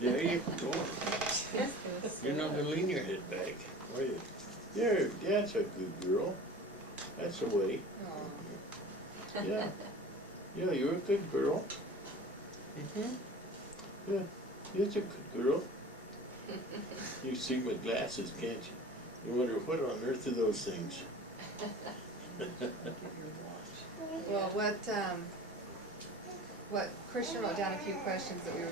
There you go. Yes, You're not gonna lean your head back, are you? There, that's a good girl. That's the way. Yeah. Yeah, you're a good girl. Yeah, you're a good girl. You see my glasses, can't you? You wonder what on earth are those things? Well, what Christian wrote down a few questions that we were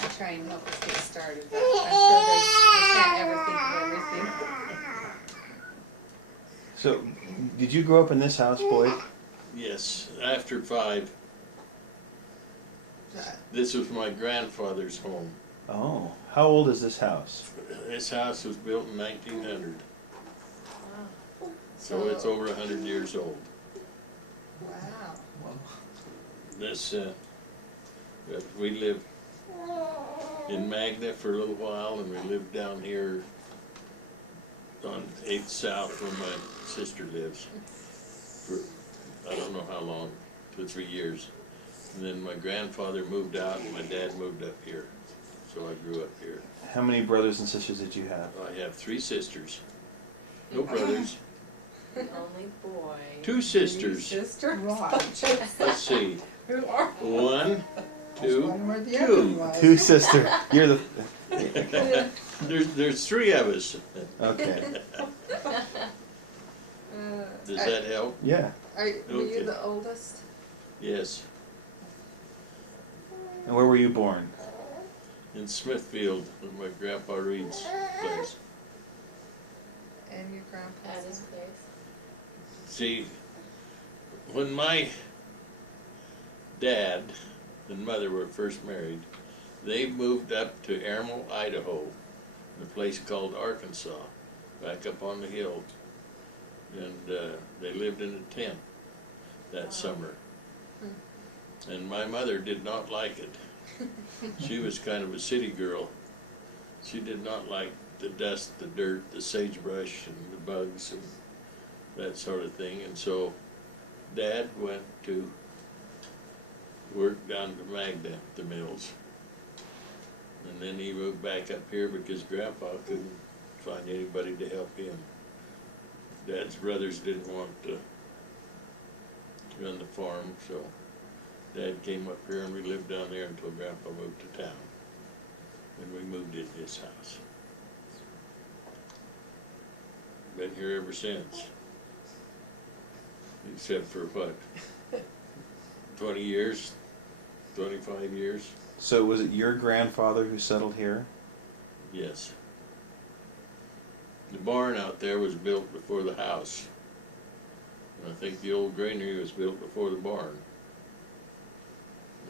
to try and help us get started, but I'm sure we can't ever think of everything. So, did you grow up in this house, Boyd? Yes, after 5. This was my grandfather's home. Oh, how old is this house? This house was built in 1900, Wow. so it's over 100 years old. Wow. This, we lived in Magna for a little while, and we lived down here on 8th South where my sister lives for I don't know how long, 2 or 3 years. And then my grandfather moved out and my dad moved up here, so I grew up here. How many brothers and sisters did you have? I have 3 sisters, no brothers. Only boy. 2 sisters. Sister? Let's see. Who are? 1, 2, Where the other 2. was. 2 sisters. You're the... There's 3 of us. Okay. Does that help? Yeah. Were you Okay. the oldest? Yes. And where were you born? In Smithfield, at my Grandpa Reed's place. And your grandpa's? At his place. See, when my dad and mother were first married, they moved up to Ermel, Idaho, in a place called Arkansas, back up on the hill. And they lived in a tent that summer. And my mother did not like it. She was kind of a city girl. She did not like the dust, the dirt, the sagebrush, and the bugs, and that sort of thing. And so Dad went to work down to Magna, the mills. And then he moved back up here because Grandpa couldn't find anybody to help him. Dad's brothers didn't want to run the farm, so Dad came up here and we lived down there until Grandpa moved to town. And we moved in this house. Been here ever since. Except for what? 20 years? 25 years? So was it your grandfather who settled here? Yes. The barn out there was built before the house. And I think the old granary was built before the barn.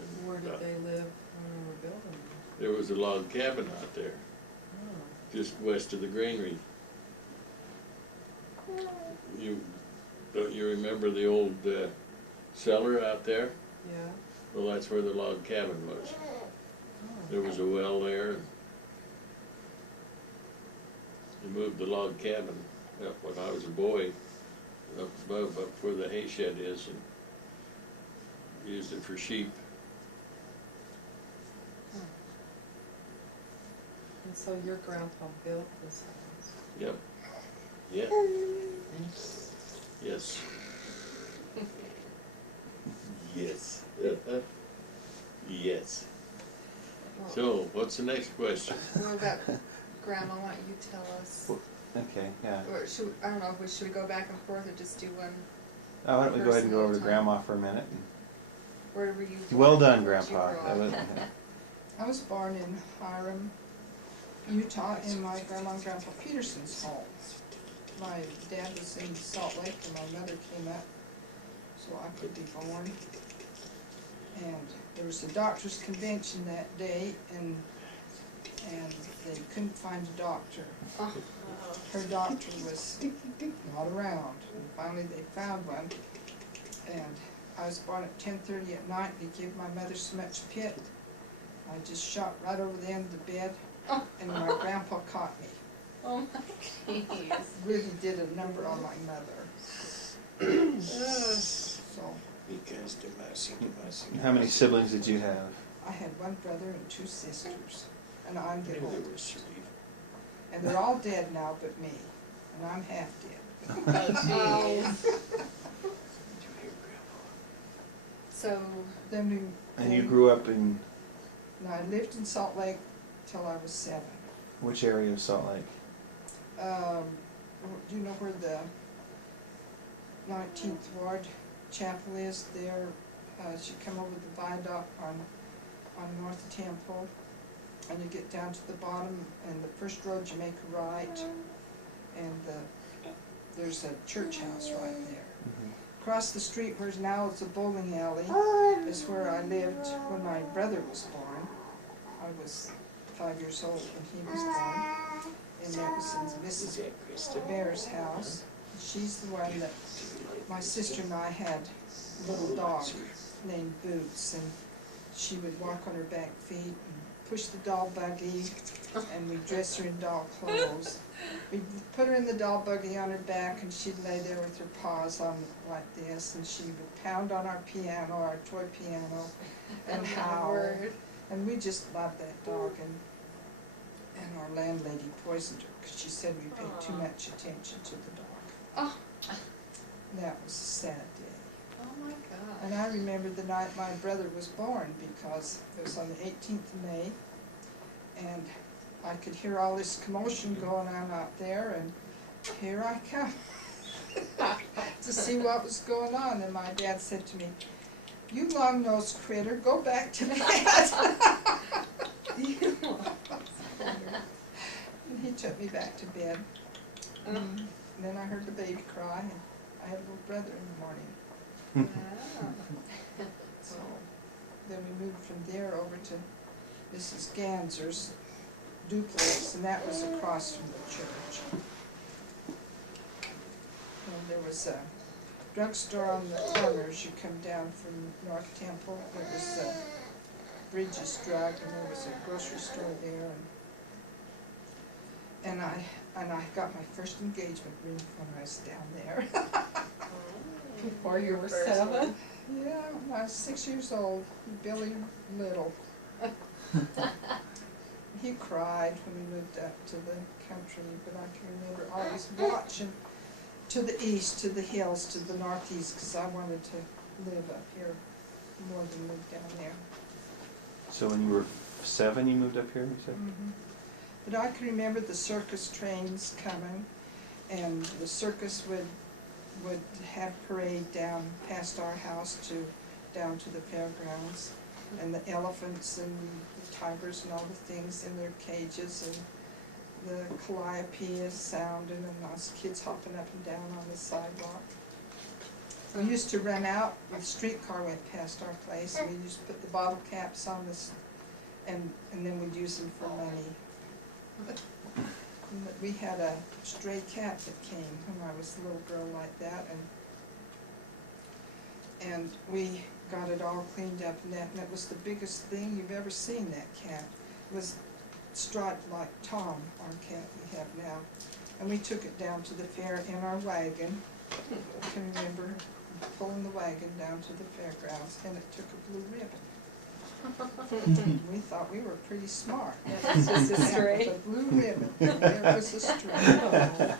And, Where did they live when we were building? there was a log cabin out there, just west of the granary. Don't you remember the old cellar out there? Yeah. Well, that's where the log cabin was. There was a well there. And they moved the log cabin up when I was a boy, up above, up where the hay shed is, and used it for sheep. And so your grandpa built this house? Yep. Yeah. Yes. Yes. Yes. So, what's the next question? What about Grandma? Why don't you tell us? Okay, yeah. Or I don't know, should we go back and forth or just do one? Oh, why don't we go ahead and go over to Personal time. Grandma for a minute? Where were you? Well done, where'd you Grandpa. grow That up? was- I was born in Hiram, Utah, in my grandma and grandpa Peterson's home. My dad was in Salt Lake and my mother came up, so I could be born. And there was a doctor's convention that day, and they couldn't find a doctor. Oh, Her doctor was not around, and finally they found one. And I was born at 10:30 at night. They gave my mother so much pit. I just shot right over the end of the bed, and my grandpa caught me. oh my jeez. Really did a number on my mother. So Because to mercy, How many siblings did you have? I had one brother and 2 sisters, and I'm the Maybe there oldest. was 3. And they're all dead now but me, and I'm half dead. Oh, Did you hear Grandpa? so, Then we. And you grew up in And I lived in Salt Lake till I was 7. which area of Salt Lake? Do you know where the 19th Ward Chapel is there? As you come over the viaduct on North Temple, and you get down to the bottom, and the first road you make a right, and there's a church house right there. Across the street, where now it's a bowling alley, is where I lived when my brother was born. I was 5 years old when he was born, and that was in Mrs. Bear's house. She's the one that my sister and I had a little dog named Boots, and she would walk on her back feet and push the doll buggy, and we'd dress her in doll clothes. We'd put her in the doll buggy on her back, and she'd lay there with her paws on like this, and she would pound on our piano, our toy piano, and howl. word. And we just loved that dog, and our landlady poisoned her because she said we paid too much attention to the dog. Oh. That was a sad day. Oh my God. And I remember the night my brother was born, because it was on the 18th of May, and I could hear all this commotion going on out there, and here I come to see what was going on. And my dad said to me, "You long-nosed critter, go back to bed." And he took me back to bed. And then I heard the baby cry, and I had a little brother in the morning. Wow. So then we moved from there over to Mrs. Ganser's duplex, and that was across from the church. And there was a drugstore on the corner as you come down from North Temple. It was Bridges Drug, and there was a grocery store there. And I got my first engagement ring when I was down there. Before you were First 7? one. Yeah, when I was 6 years old, Billy Little. He cried when we moved up to the country, but I can remember always watching to the east, to the hills, to the northeast, because I wanted to live up here more than live down there. So when you were 7, you moved up here, you said? But I can remember the circus trains coming, and the circus would have parade down past our house down to the fairgrounds, and the elephants and the tigers and all the things in their cages, and the calliope sounding, and us kids hopping up and down on the sidewalk. We used to run out, when the streetcar went past our place, and we used to put the bottle caps on this, and then we'd use them for money. We had a stray cat that came when I was a little girl like that, and we got it all cleaned up and it was the biggest thing you've ever seen, that cat. It was striped like Tom, our cat we have now. And we took it down to the fair in our wagon. I can remember pulling the wagon down to the fairgrounds, and it took a blue ribbon. We thought we were pretty smart. That's just a stray. With a blue ribbon. There was a stray.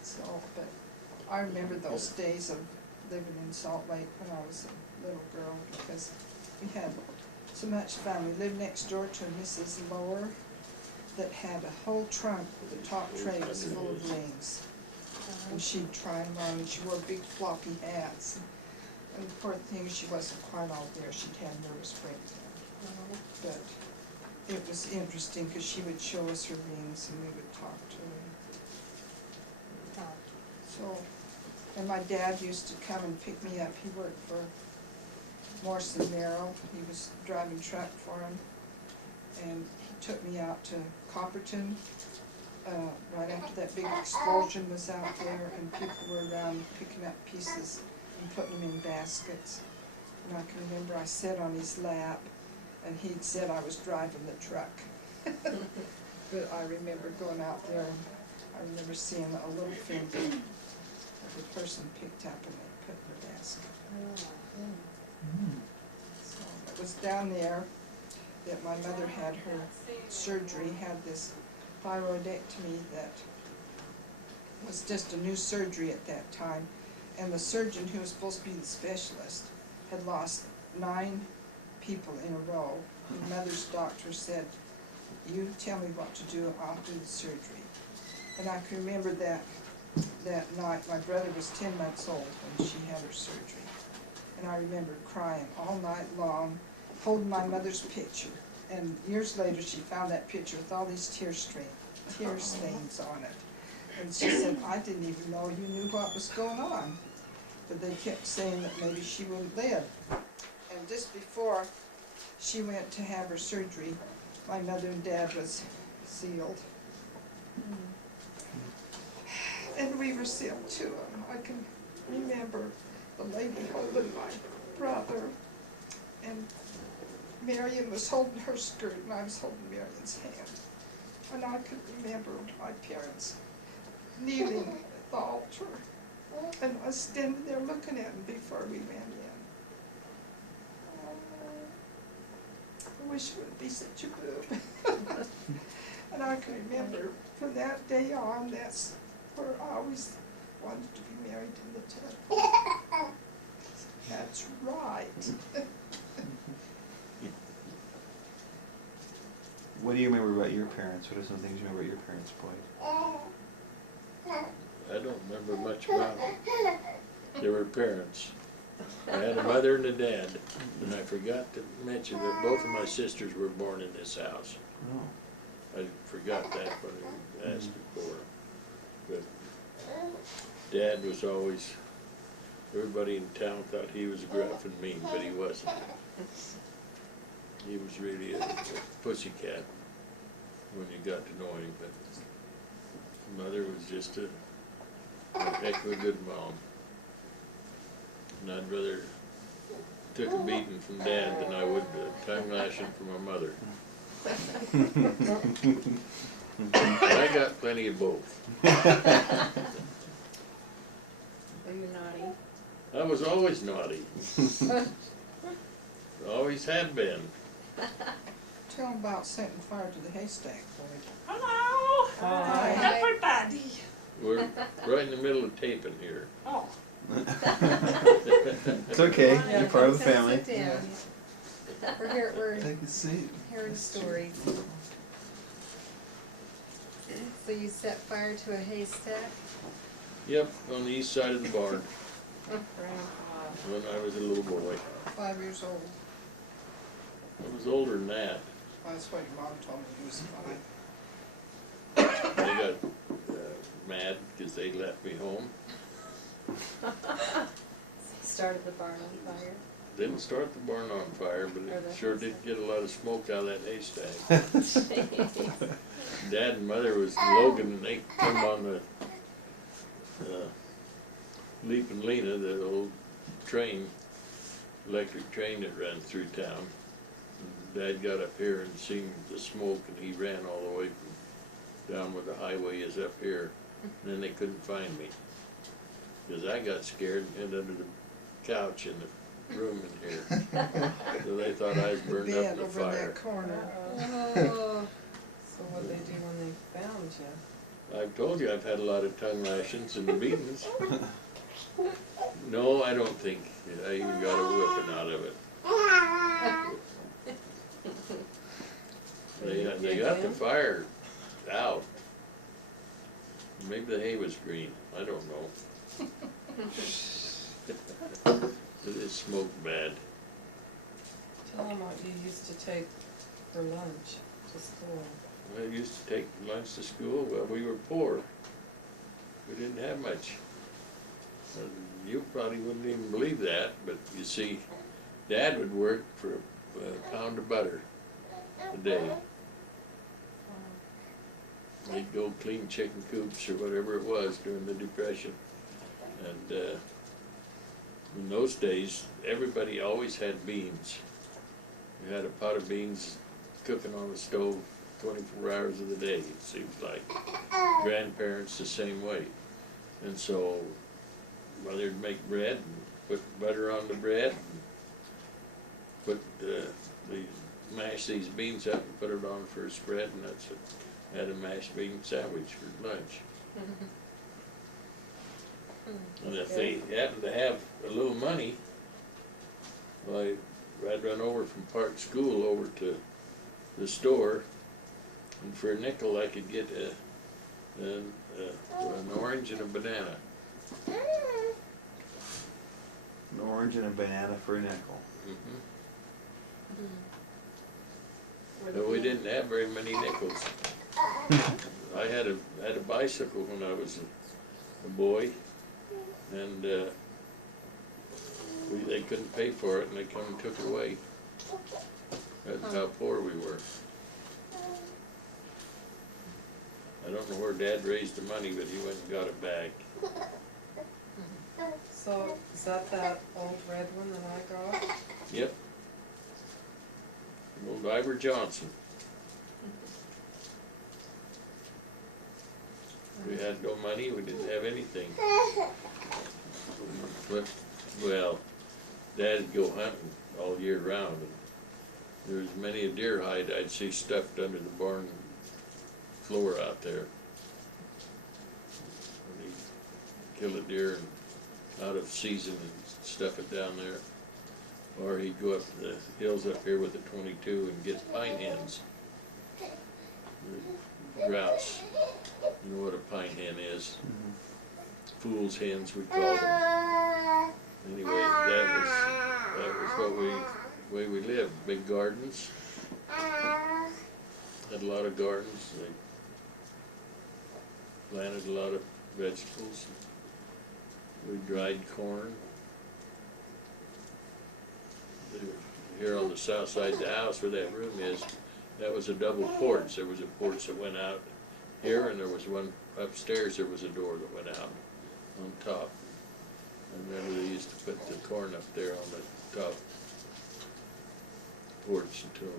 So, but I remember those days of living in Salt Lake when I was a little girl, because we had so much fun. We lived next door to Mrs. Lower that had a whole trunk with the top tray was full of rings. And she'd try them on, and she wore big floppy hats. And the poor thing, she wasn't quite all there. She'd had nervous breakdown. But it was interesting because she would show us her rings and we would talk to her. So, and my dad used to come and pick me up. He worked for Morrison Merrill. He was driving truck for him. And he took me out to Copperton right after that big explosion was out there, and people were around picking up pieces and putting them in baskets. And I can remember I sat on his lap, and he'd said I was driving the truck. But I remember going out there, and I remember seeing a little finger of the person picked up and they put in the basket. So, but was down there that my mother had her surgery, had this thyroidectomy that was just a new surgery at that time. And the surgeon who was supposed to be the specialist had lost 9 people in a row. My mother's doctor said, "You tell me what to do, I'll do the surgery." And I can remember that night, my brother was 10 months old when she had her surgery. And I remember crying all night long, holding my mother's picture. And years later, she found that picture with all these tear stains on it. And she said, "I didn't even know you knew what was going on." But they kept saying that maybe she wouldn't live. And just before she went to have her surgery, my mother and dad was sealed. And we were sealed to them. I can remember the lady holding my brother, and Marion was holding her skirt, and I was holding Marion's hand. And I could remember my parents kneeling at the altar, and I was standing there looking at them before we went in. I wish it would be such a boob. And I can remember from that day on, that's where I always wanted to be married in the temple. That's right. What do you remember about your parents? What are some things you remember about your parents, Boyd? I don't remember much about them. They were parents. I had a mother and a dad, and I forgot to mention that both of my sisters were born in this house. Oh. I forgot that when you asked before. But Dad was always, everybody in town thought he was gruff and mean, but he wasn't. He was really a pussycat when you got to know him, but Mother was just a heck of a good mom. And I'd rather took a beating from Dad than I would a tongue lashing from my mother. But I got plenty of both. Are you naughty? I was always naughty. Always have been. Tell them about setting fire to the haystack, Boyd. Hello, Hi. everybody. We're right in the middle of taping here. Oh, It's okay, Yeah, you're part of the come family. sit down. We're Take a seat. hearing stories. So you set fire to a haystack? Yep, on the east side of the barn Grandpa. when I was a little boy. 5 years old. I was older than that. That's what your mom told me he was 5. They got mad because they left me home. Started the barn on fire. Didn't start the barn on fire, but Or it the sure did get a lot of smoke out of that haystack. haystack. Dad and Mother was Logan, and they come on the Leapin' Lena, the old train, electric train that ran through town. And Dad got up here and seen the smoke, and he ran all the way from down where the highway is up here. And then they couldn't find me, because I got scared and hid under the couch in the room in here. So they thought I was The burned up bed in the over in fire. that corner. Oh, So what'd they do when they found you? I've told you I've had a lot of tongue lashings and beatings. No, I don't think. I even got a whipping out of it. They got the fire out. Maybe the hay was green. I don't know. It smoked bad. tell them what you used to take for lunch to school. I used to take lunch to school. Well, we were poor. We didn't have much. And you probably wouldn't even believe that, but you see, Dad would work for a pound of butter a day. He'd go clean chicken coops or whatever it was during the Depression. And in those days, everybody always had beans. You had a pot of beans cooking on the stove 24 hours of the day, it seems like. Grandparents the same way. And so Mother'd make bread and put butter on the bread. we mash these beans up and put it on for a spread, and that's it. Had a mashed bean sandwich for lunch. And if they happen to have a little money, well, I'd run over from Park School over to the store, and for a nickel I could get an orange and a banana. An orange and a banana for a nickel. But we didn't have very many nickels. I had a bicycle when I was a boy, and they couldn't pay for it, and they come and took it away. That's how poor we were. I don't know where Dad raised the money, but he went and got it back. So, is that old red one that I got? Yep. Old Ivor Johnson. We had no money, we didn't have anything. But, well, Dad'd go hunting all year round, and there was many a deer hide I'd see stuffed under the barn floor out there. When he'd kill a deer and out of season and stuff it down there. Or he'd go up the hills up here with a 22 and get pine hens. Grouse. You know what a pine hen is? Fool's hens, we call them. Anyway, that was what way we lived. Big gardens. Had a lot of gardens. They planted a lot of vegetables. We dried corn. Here on the south side of the house where that room is, that was a double porch. There was a porch that went out here, and there was one upstairs. There was a door that went out on top. And then they used to put the corn up there on the top porch until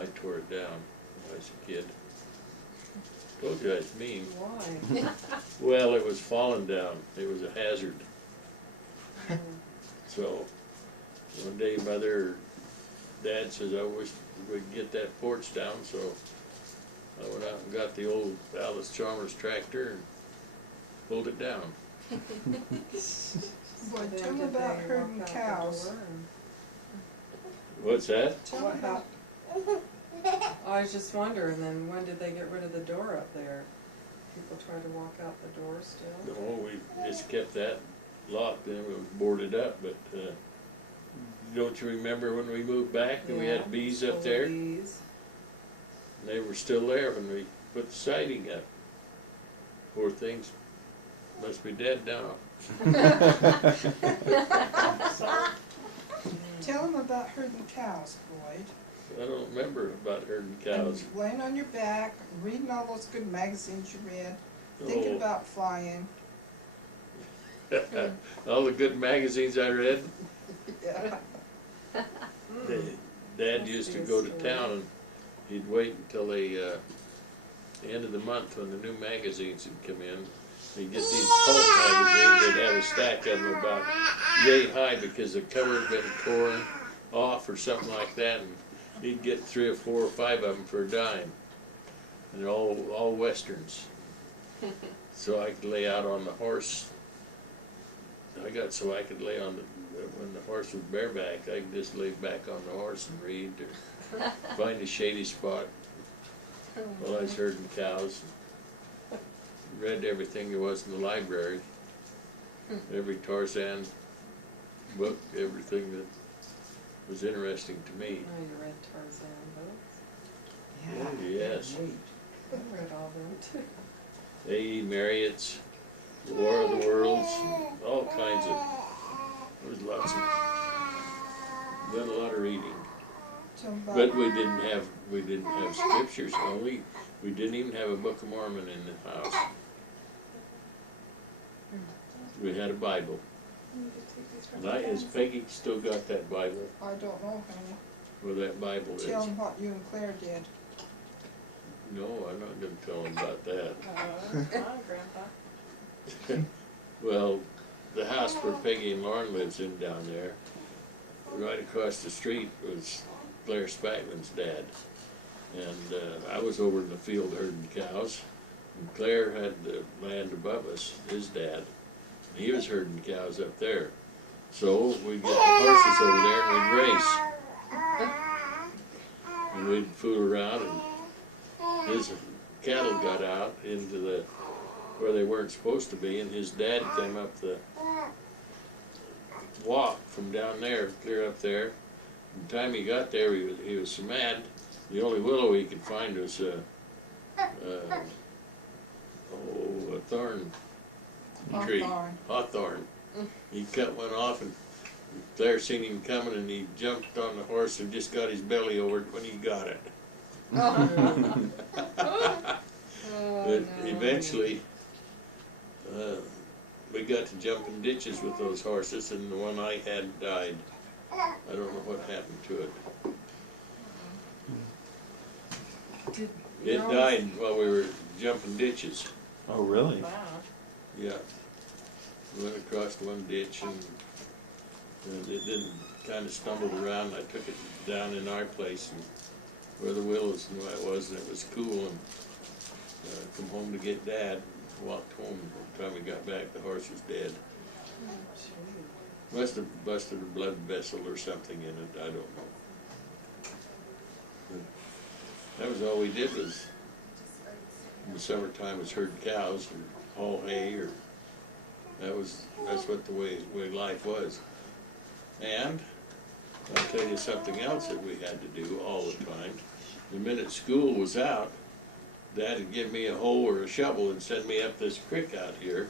I tore it down when I was a kid. Told you I was mean. Why? Well, it was falling down. It was a hazard. So one day Dad says, I wish we'd get that porch down, so I went out and got the old Alice Chalmers tractor and pulled it down. Boy, tell me about herding cows. What's that? Tell me about, I was just wondering, then when did they get rid of the door up there? People try to walk out the door still? No, we just kept that locked and it was boarded up, but don't you remember when we moved back and we had bees up there? Bees. They were still there when we put the siding up. Poor things must be dead now. tell them about herding cows, Boyd. I don't remember about herding cows. And laying on your back, reading all those good magazines you read, thinking Oh. about flying. All the good magazines I read. Yeah. Dad used to go to town and he'd wait until the end of the month when the new magazines would come in. He'd get these pulp magazines, they'd have a stack of them about yay high because the cover had been torn off or something like that, and he'd get 3 or 4 or 5 of them for a dime. And they're all westerns. So I could lay out on the horse. I got so I could lay on when the horse was bareback, I could just lay back on the horse and read or find a shady spot while I was herding cows. Read everything there was in the library. Every Tarzan book, everything that was interesting to me. Oh, you read Tarzan books? Oh, yes. I read all them too. A.E. Marriott's War of the Worlds, and all kinds of, there was lots of, done a lot of reading. Tell them about, But we didn't have scriptures, we didn't even have a Book of Mormon in the house. We had a Bible. And has Peggy still got that Bible, I don't know, honey. where that Bible is? Tell them what you and Claire did. No, I'm not gonna tell them about that. Come on, Grandpa. Well, the house where Peggy and Lauren lives in down there, right across the street was Claire Spackman's dad. And I was over in the field herding cows. And Claire had the land above us, his dad. And he was herding cows up there. So we'd get the horses over there and we'd race. And we'd fool around, and his cattle got out into the where they weren't supposed to be, and his dad came up the walk from down there, clear up there. And the time he got there, he was so mad. The only willow he could find was a thorn tree, hawthorn. He cut one off, and Claire seen him coming, and he jumped on the horse and just got his belly over it when he got it. Oh. But eventually, we got to jumping ditches with those horses, and the one I had died. I don't know what happened to it. It died while we were jumping ditches. Oh, really? Wow. Yeah. We went across one ditch, and it didn't, kind of stumbled around. I took it down in our place, and where the willows and where it was, and it was cool, and come home to get Dad, and walked home. By the time we got back, the horse was dead. Must have busted a blood vessel or something in it, I don't know. But that was all we did, was in the summertime was herd cows or haul hay, or that's what the way life was. And I'll tell you something else that we had to do all the time. The minute school was out, Dad would give me a hoe or a shovel and send me up this creek out here,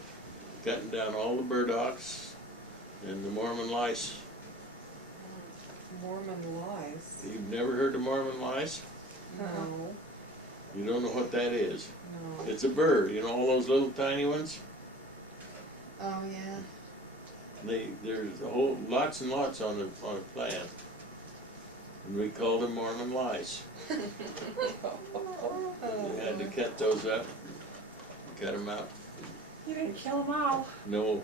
cutting down all the burdocks and the Mormon lice. Mormon lice. You've never heard of Mormon lice? No. You don't know what that is? No. It's a bird, you know, all those little tiny ones? Oh, yeah. There's lots and lots on a plant, and we called them Mormon lice. We had to cut those up, cut them out. You didn't kill them all. No,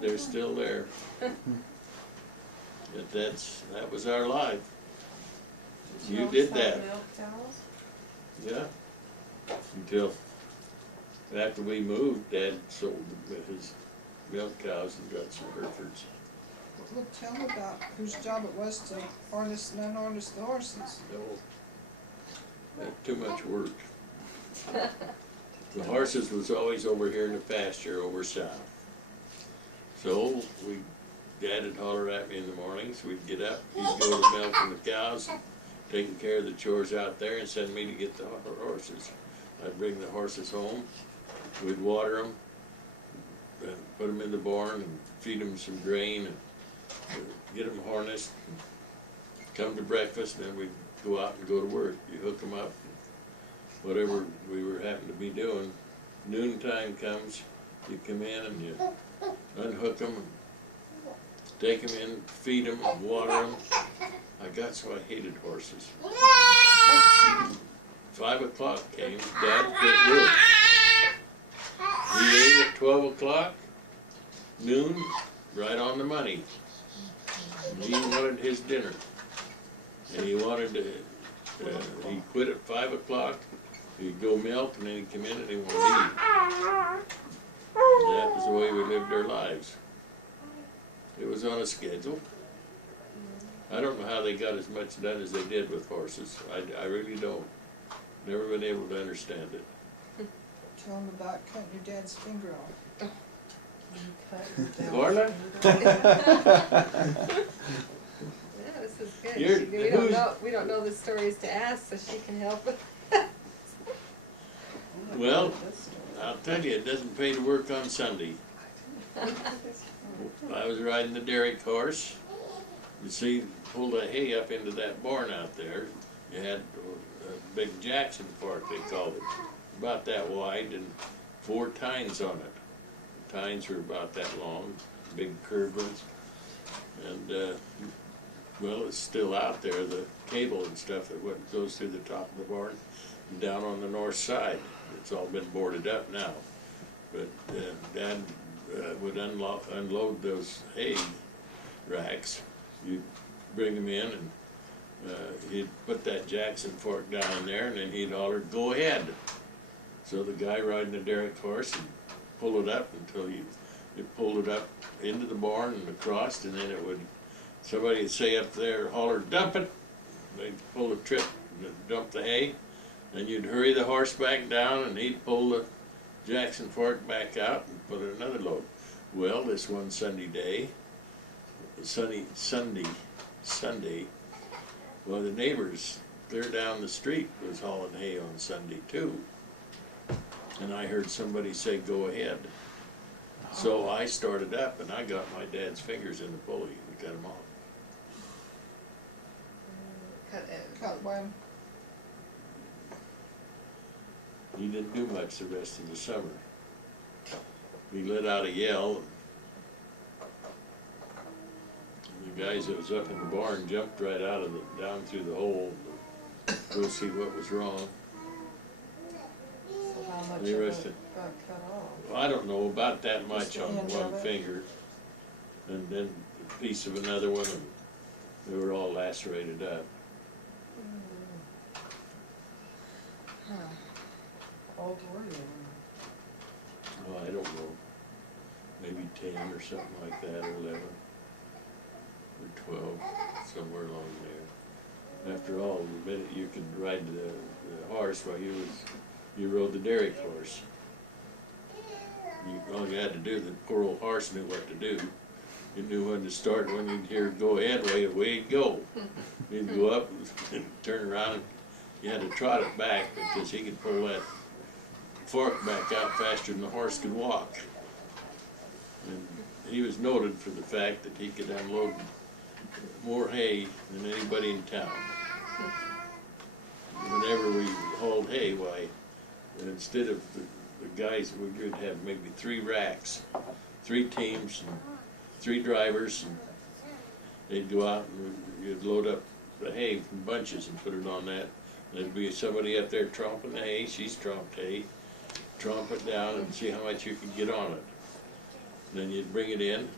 They're still there. But that was our life. You did that. Milk cows? Yeah. Until after we moved, Dad sold his milk cows and got some Herefords. Well, tell me about whose job it was to harness and unharness the horses. No, that's too much work. The horses was always over here in the pasture over south. So Dad would holler at me in the mornings. We'd get up, he'd go to milking the cows, taking care of the chores out there, and send me to get the horses. I'd bring the horses home. We'd water them, and put them in the barn, and feed them some grain, and get them harnessed. Come to breakfast, and then we'd go out and go to work. You hook them up, whatever we were happening to be doing. Noontime comes, you come in and you unhook them, and take them in, feed them, and water them. I got so I hated horses. 5 o'clock came, Dad quit work. He ate at 12 o'clock, noon, right on the money. And he wanted his dinner. And he wanted to, he quit at 5 o'clock, he'd go milk, and then he'd come in and he wanted to eat. And that was the way we lived our lives. It was on a schedule. I don't know how they got as much done as they did with horses. I really don't. Never been able to understand it. Tell them about cutting your dad's finger off. Carla? Yeah, this is good. You're- We don't know the stories to ask, so she can help us. Well, I'll tell you, it doesn't pay to work on Sunday. I was riding the derrick horse. You see, pulled the hay up into that barn out there. You had a big Jackson Park, they called it, about that wide, and 4 tines on it. The tines were about that long, big curvers. And, well, it's still out there, the cable and stuff that goes through the top of the barn, and down on the north side. It's all been boarded up now. But Dad would unload those hay racks, you'd bring him in and he'd put that Jackson fork down in there and then he'd holler, "Go ahead." So the guy riding the derrick horse would pull it up until you pulled it up into the barn and across, and then it would, somebody would say up there, holler, "Dump it." They'd pull a Tripp and dump the hay. Then you'd hurry the horse back down and he'd pull the Jackson fork back out and put in another load. Well, this one Sunday, well, the neighbors clear down the street was hauling hay on Sunday too. And I heard somebody say, "Go ahead." So I started up and I got my dad's fingers in the pulley and cut them off. Cut when? He didn't do much the rest of the summer. He let out a yell. And the guys that was up in the barn jumped right out of down through the hole to go see what was wrong. So how much The of rest it got cut off? Well, I don't know, about that much Just the on end one of it? finger. And then a piece of another one, and they were all lacerated up. How old were you? Oh, I don't know, maybe 10 or something like that, or 11, or 12, somewhere along there. After all, the minute you could ride the horse while you rode the derrick horse. All you had to do, the poor old horse knew what to do. You knew when to start, when you'd hear "Go ahead," away he'd go. He'd go up and turn around, and you had to trot it back because he could pull that fork back out faster than the horse could walk. And he was noted for the fact that he could unload more hay than anybody in town. Whenever we hauled hay, why, instead of the guys, we would have maybe 3 racks, 3 teams, and 3 drivers, and they'd go out and you'd load up the hay from bunches and put it on that. There'd be somebody up there tromping the hay, she's tromped hay, tromp it down and see how much you could get on it. Then you'd bring it in.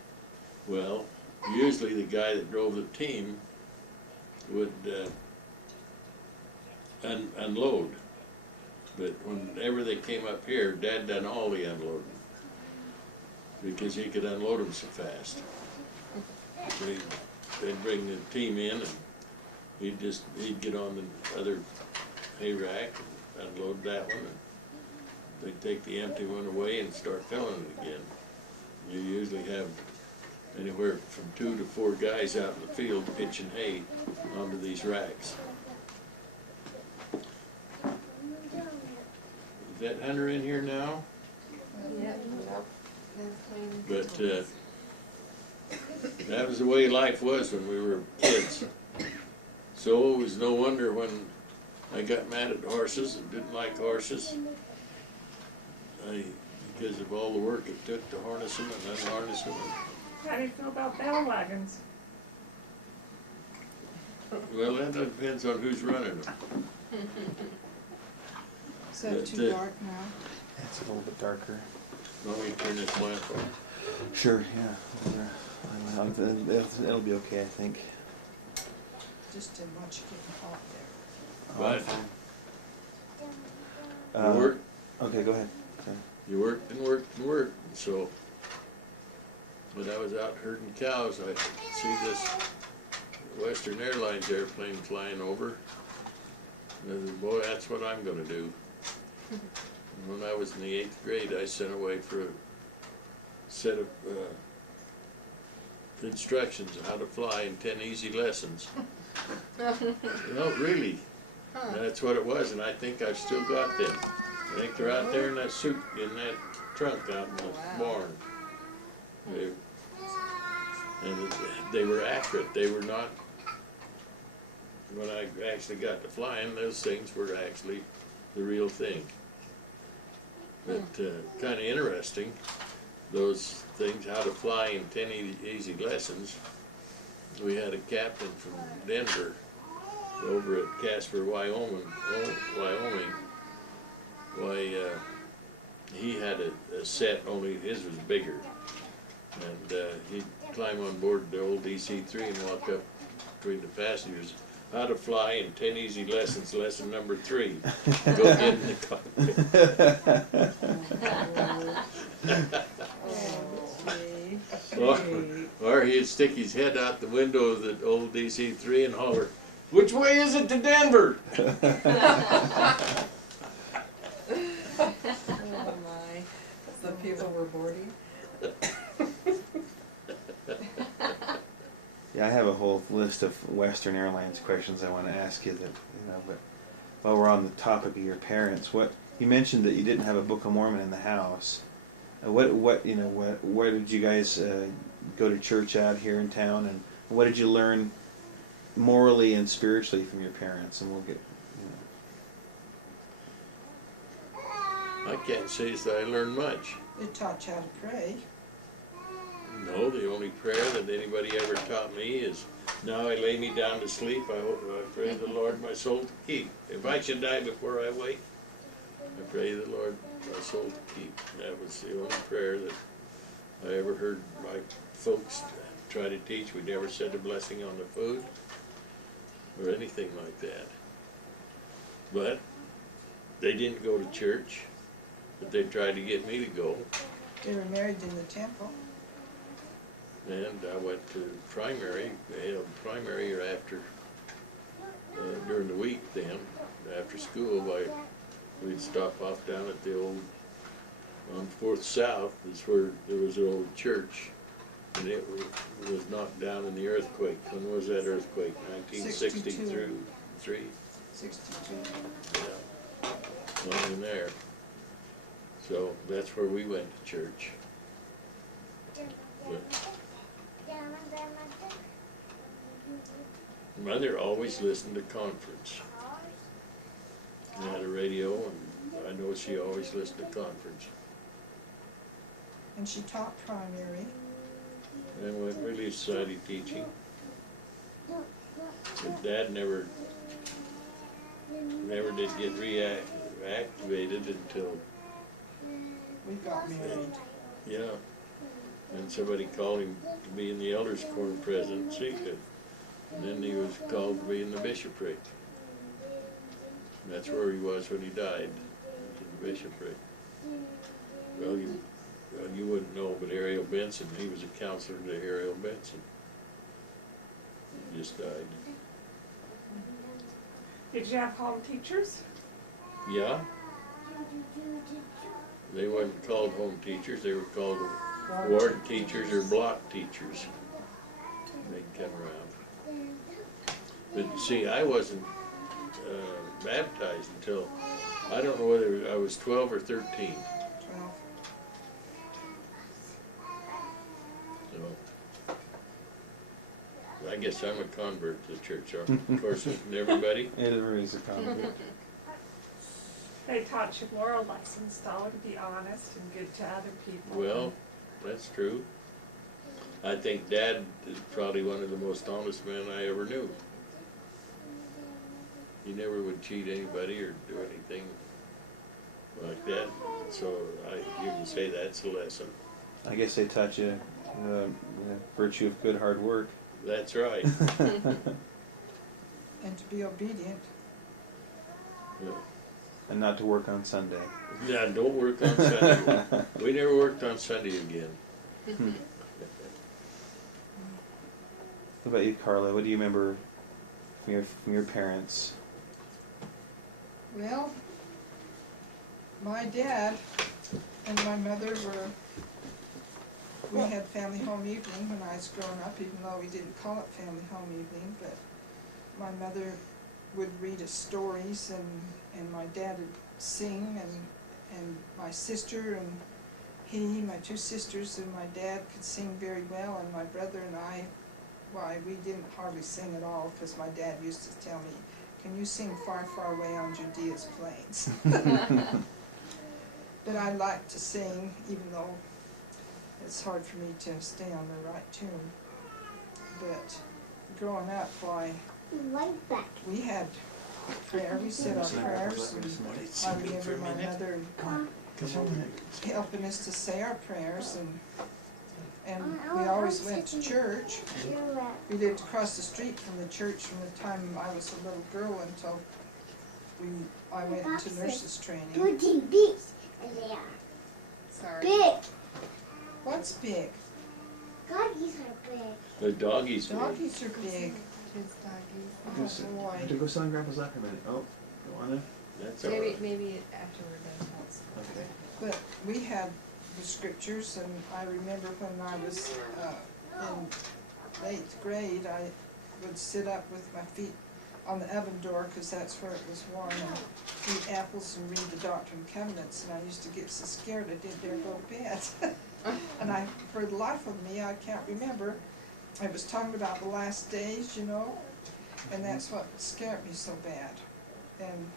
Well, usually the guy that drove the team would unload. But whenever they came up here, Dad done all the unloading because he could unload them so fast. They'd bring the team in and he'd get on the other hay rack and unload that one. And they'd take the empty one away and start filling it again. You usually have anywhere from 2 to 4 guys out in the field pitching hay onto these racks. Is that Hunter in here now? Yep. But that was the way life was when we were kids. So it was no wonder when I got mad at horses and didn't like horses. Because of all the work it took to harness them and unharness them. How do you feel about bell wagons? Well, that depends on who's running them. Is that But, too dark now? It's a little bit darker. Let me turn this lamp on. Sure, yeah. It'll be okay, I think. Just too much getting hot there. But Uh, you worked, Okay, go ahead. Sorry. you worked and worked and worked. So when I was out herding cows, I see this Western Airlines airplane flying over. And I said, boy, that's what I'm gonna do. And when I was in the 8th grade, I sent away for a set of instructions on how to fly in 10 easy lessons. No, really. That's what it was, and I think I've still got them. I think they're out there in that suit, in that trunk out in the barn. They were accurate. They were not, when I actually got to flying, those things were actually the real thing. But kind of interesting, those things, how to fly in 10 easy lessons. We had a captain from Denver over at Casper, Wyoming. Why, he had a set, only his was bigger. And he'd climb on board the old DC-3 and walk up between the passengers. How to fly in 10 easy lessons, lesson number 3. Go get in the cockpit. Or he'd stick his head out the window of the old DC-3 and holler, "Which way is it to Denver?" Oh my, the people were boarding. Yeah, I have a whole list of Western Airlines questions I want to ask you. That but while we're on the topic of your parents, what you mentioned that you didn't have a Book of Mormon in the house. Where did you guys go to church out here in town, and what did you learn morally and spiritually from your parents? And we'll get. I can't say that I learned much. They taught you how to pray. No, the only prayer that anybody ever taught me is, "Now I lay me down to sleep, I pray the Lord my soul to keep. If I should die before I wake, I pray the Lord my soul to keep." That was the only prayer that I ever heard my folks try to teach. We never said a blessing on the food or anything like that. But they didn't go to church, but they tried to get me to go. They were married in the temple. And I went to primary. They held primary or after, during the week then, after school, we'd stop off down at the old, on 4th South, is where there was an old church. And it was knocked down in the earthquake. When was that earthquake? 1963? 62. Yeah, along in there. So that's where we went to church. But Mother always listened to conference. She had a radio, and I know she always listened to conference. And she taught primary. And went Relief Society teaching. But Dad never did get reactivated until, We got married. yeah. And somebody called him to be in the elders' quorum presidency, and then he was called to be in the bishopric. And that's where he was when he died, in the bishopric. Well, you wouldn't know, but Ariel Benson, he was a counselor to Ariel Benson. He just died. Did you have home teachers? Yeah. They weren't called home teachers, they were called ward teachers or block teachers. They'd come around. But see, I wasn't baptized until, I don't know whether I was 12 or 13. 12. So, I guess I'm a convert to the church. Of course, isn't everybody? Everybody's a convert. They taught you moral lessons, though, to be honest and good to other people. Well, that's true. I think Dad is probably one of the most honest men I ever knew. He never would cheat anybody or do anything like that. So you can say that's a lesson. I guess they taught you the virtue of good hard work. That's right. And to be obedient. Yeah. And not to work on Sunday. Yeah, don't work on Sunday. We never worked on Sunday again. What about you, Carla? What do you remember from your parents? Well, my dad and my mother we had family home evening when I was growing up, even though we didn't call it family home evening, but my mother would read us stories and my dad would sing and my sister and my 2 sisters and my dad could sing very well, and my brother and I, we didn't hardly sing at all because my dad used to tell me, "Can you sing Far, Far Away on Judea's Plains?" But I like to sing, even though it's hard for me to stay on the right tune. But growing up, we had prayer, we said our prayers, and I remember my mother helping us to say our prayers, and And we always went to church. We lived across the street from the church from the time I was a little girl until I went into nurses training. Sorry. Big. What's big? Doggies are big. The doggies. Doggies are big. Kids, doggies. Just- Oh boy. To go sit on Grandpa's lap for a minute. Oh, go on in. That's all Maybe, right. maybe after we're done. Okay. But we had the scriptures, and I remember when I was in 8th grade, I would sit up with my feet on the oven door, because that's where it was warm, and eat apples and read the Doctrine and Covenants, and I used to get so scared I didn't dare go to bed. And for the life of me, I can't remember. I was talking about the last days, you know, and that's what scared me so bad. And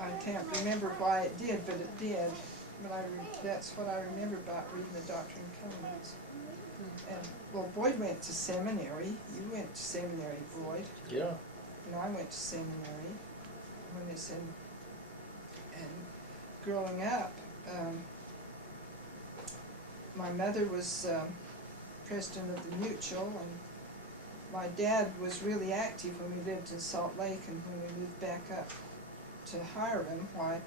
I can't remember why it did, but it did. But that's what I remember about reading the Doctrine and Covenants. And, well, Boyd went to seminary. You went to seminary, Boyd. Yeah. And I went to seminary when it's in, and growing up, my mother was president of the Mutual, and my dad was really active when we lived in Salt Lake, and when we moved back up to Hiram, why,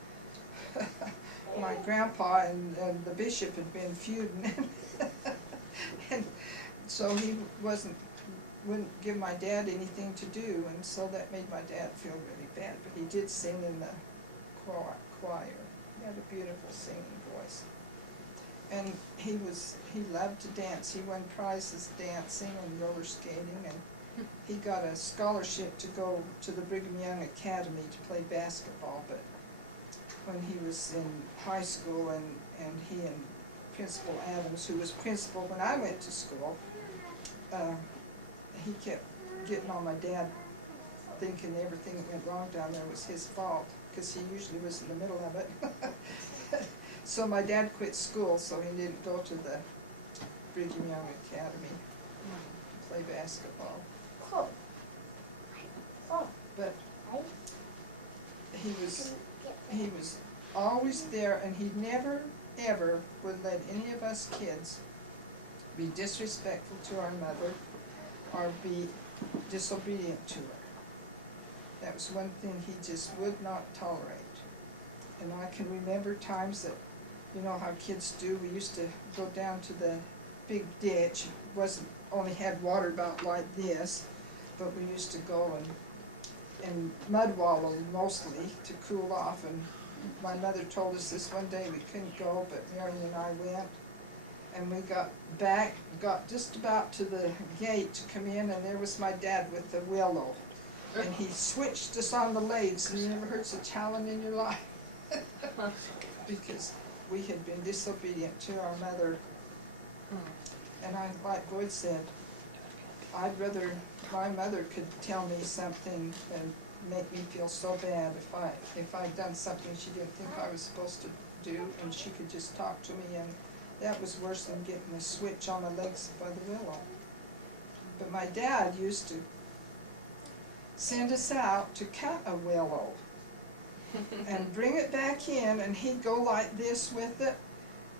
my grandpa and the bishop had been feuding. And so he wouldn't give my dad anything to do, and so that made my dad feel really bad. But he did sing in the choir. He had a beautiful singing voice. And he loved to dance. He won prizes dancing and roller skating, and he got a scholarship to go to the Brigham Young Academy to play basketball. But when he was in high school, and he and Principal Adams, who was principal when I went to school, he kept getting on my dad, thinking everything that went wrong down there was his fault, because he usually was in the middle of it. So my dad quit school, so he didn't go to the Brigham Young Academy to play basketball. But he was always there, and he never, ever would let any of us kids be disrespectful to our mother or be disobedient to her. That was one thing he just would not tolerate. And I can remember times that, you know how kids do, we used to go down to the big ditch. It only had water about like this, but we used to go and mud wallow mostly to cool off. And my mother told us this one day we couldn't go, but Marion and I went. And we got just about to the gate to come in, and there was my dad with the willow. And he switched us on the legs, and you never heard such howling in your life. Because we had been disobedient to our mother. And like Boyd said, I'd rather my mother could tell me something than make me feel so bad if I'd done something she didn't think I was supposed to do, and she could just talk to me, and that was worse than getting a switch on the legs by the willow. But my dad used to send us out to cut a willow and bring it back in, and he'd go like this with it.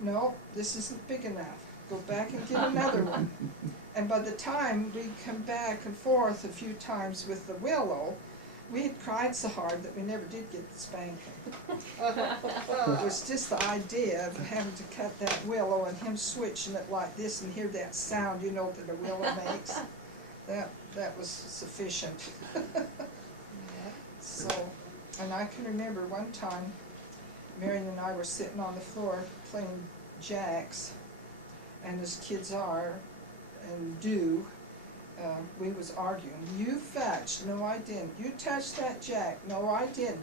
No, this isn't big enough. Go back and get another one. And by the time we'd come back and forth a few times with the willow, we had cried so hard that we never did get the spanking. It was just the idea of having to cut that willow and him switching it like this and hear that sound, you know, that a willow makes. That was sufficient. So, and I can remember one time, Marion and I were sitting on the floor playing jacks, and as kids are and do, we was arguing. You fetched, no I didn't. You touched that jack, no I didn't.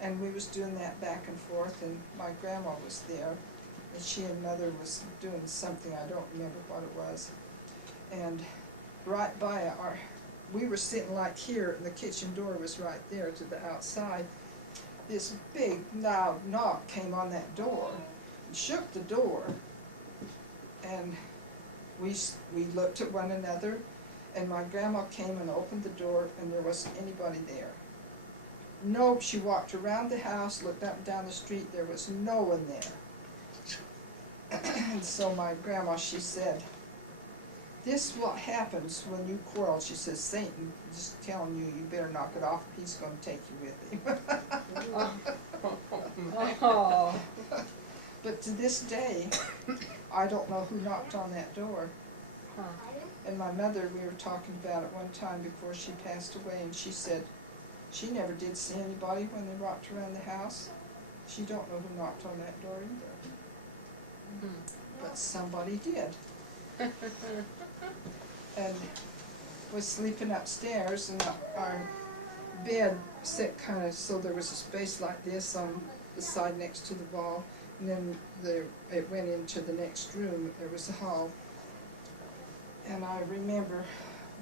And we was doing that back and forth, and my grandma was there, and she and mother was doing something, I don't remember what it was. And right by we were sitting like here, and the kitchen door was right there to the outside. This big loud knock came on that door, and shook the door, and we looked at one another, and my grandma came and opened the door, and there wasn't anybody there. No, she walked around the house, looked up and down the street, there was no one there. And so my grandma, she said, this is what happens when you quarrel. She says, Satan just telling you, you better knock it off, he's gonna take you with him. Oh, But to this day, I don't know who knocked on that door. huh. And my mother, we were talking about it one time before she passed away, and she said she never did see anybody when they walked around the house. She don't know who knocked on that door either. But somebody did. And was sleeping upstairs, and our bed set kind of so there was a space like this on the side next to the wall, and then it went into the next room. There was a hall, and I remember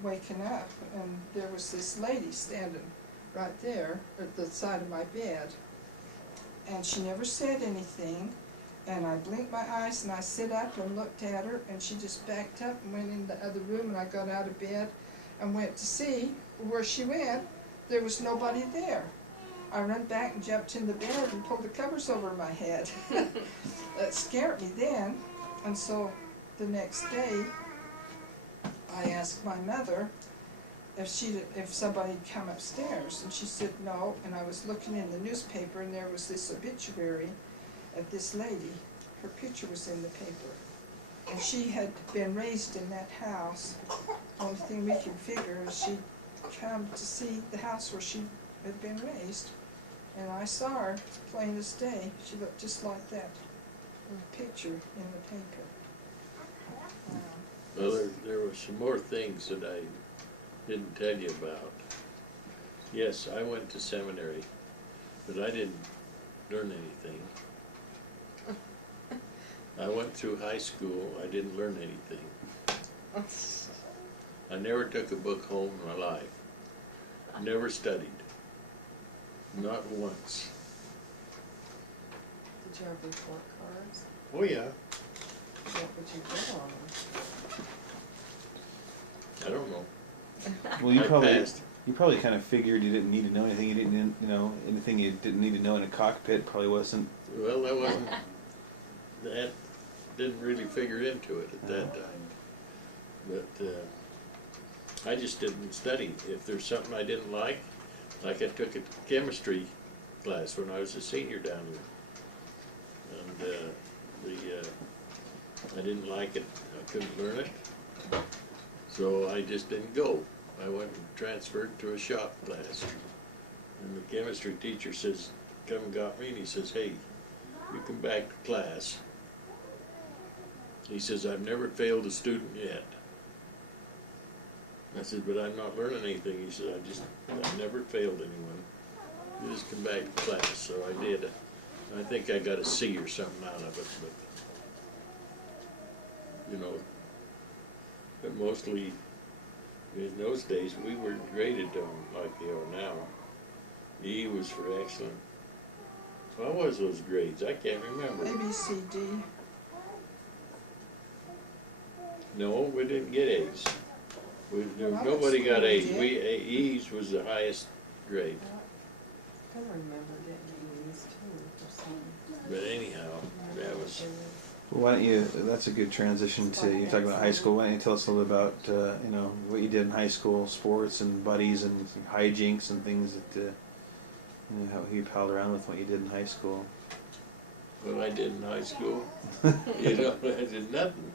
waking up, and there was this lady standing right there at the side of my bed, and she never said anything. And I blinked my eyes, and I sit up and looked at her, and she just backed up and went in the other room, and I got out of bed and went to see where she went. There was nobody there. I ran back and jumped in the bed and pulled the covers over my head. That scared me then, and so the next day I asked my mother if somebody had come upstairs, and she said no, and I was looking in the newspaper, and there was this obituary of this lady. Her picture was in the paper, and she had been raised in that house. Only thing we can figure is she'd come to see the house where she had been raised, and I saw her plain as day. She looked just like that picture in the paper. Well, there were some more things that I didn't tell you about. Yes, I went to seminary, but I didn't learn anything. I went through high school, I didn't learn anything. I never took a book home in my life. Never studied. Not once. Did you have report cards? Oh yeah, What would you get on them? I don't know. Well, you I probably passed. you probably kind of figured you didn't need to know anything. You didn't, anything you didn't need to know in a cockpit probably wasn't. Well, that didn't really figure into it at that time. But I just didn't study. If there's something I didn't like I took a chemistry class when I was a senior down here. And I didn't like it, I couldn't learn it, so I just didn't go. I went and transferred to a shop class. And the chemistry teacher says, come and got me, and he says, hey, you come back to class. He says, I've never failed a student yet. I said, but I'm not learning anything. He said, I've never failed anyone. You just come back to class. So I did. I think I got a C or something out of it, but mostly in those days we weren't graded on like they are now. E was for excellent. What was those grades? I can't remember. A, B, C, D. No, we didn't get A's. Nobody got A's. E's was the highest grade. I can remember getting E's too for some. But anyhow, that was. Well, why don't you? That's a good transition to you talking about high school. Why don't you tell us a little about what you did in high school, sports and buddies and hijinks and things that how you palled around with what you did in high school. What I did in high school, I did nothing.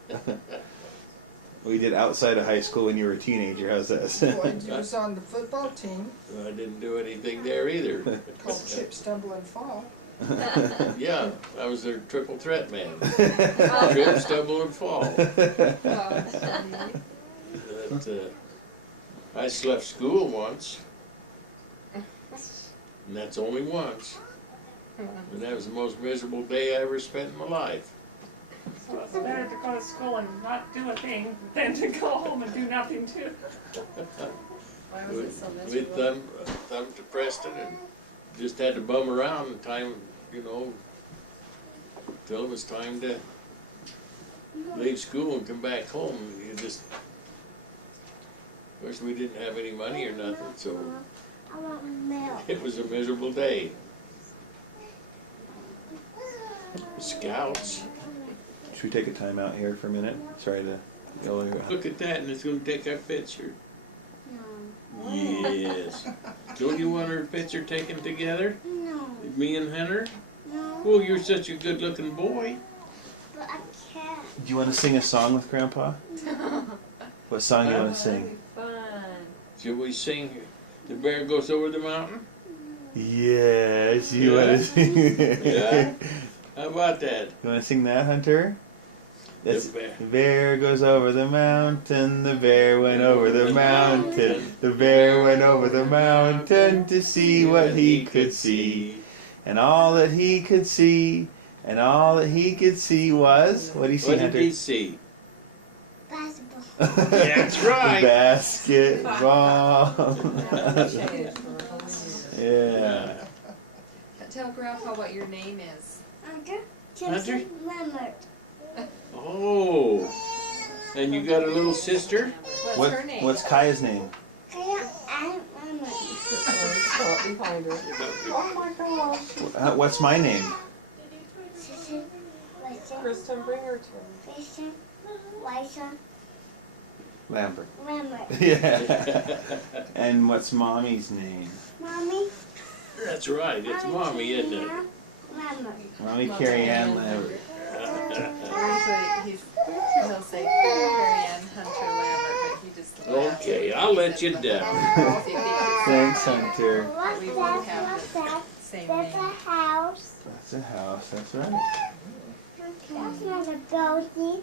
What you did outside of high school when you were a teenager. How's that? Boy, you was on the football team I didn't do anything there either. called Tripp, Stumble, and Fall. Yeah, I was their triple threat man. Trip, stumble, and fall. I left school once, and that's only once. And that was the most miserable day I ever spent in my life. So it's better to go to school and not do a thing than to go home and do nothing too. Why was it so We miserable? thumbed to Preston and just had to bum around in time, till it was time to leave school and come back home. You just, of course, we didn't have any money or nothing, so I want milk. it was a miserable day. Scouts, Should we take a time out here for a minute? Sorry to go here. Look at that, and it's gonna take our picture. No. Yes. Don't you want our picture taken together? No. Me and Hunter? No. Well, you're such a good-looking boy. But I can't. Do you want to sing a song with Grandpa? What song do you want to sing? Fun. Should we sing The Bear Goes Over the Mountain? Yes, you Yeah. want to sing. Yeah. How about that? You want to sing that, Hunter? That's, The bear. the bear goes over the mountain, the bear went over the mountain, the bear went over the mountain to see what he could see. And all that he could see, and all that he could see was, what did he see, What did Hunter? he see? Basketball. That's right. Basketball. Now we changed for a whole year. Yeah. Tell Grandpa what your name is. Hunter. Hunter? Leonard. Oh. And you got a little sister? What's her name? What's Kaya's name? Kaya and Leonard. Stop behind her. Oh my gosh. What's my name? Sissy. Lisa. Kristen, bring her to Lisa. Lisa. Lambert. Leonard. Yeah. And what's mommy's name? Mommy. That's right. It's Mommy, isn't it? Leonard. Mommy Carrie Ann Lambert. Usually he'll say Carrie Ann Hunter Lambert, but he just laughs. Okay, I'll let you down. Because he thinks it's Thanks, funny. Hunter. What's We that? both have What's the that? same That's a name. house. That's a house, that's right. That's not a building.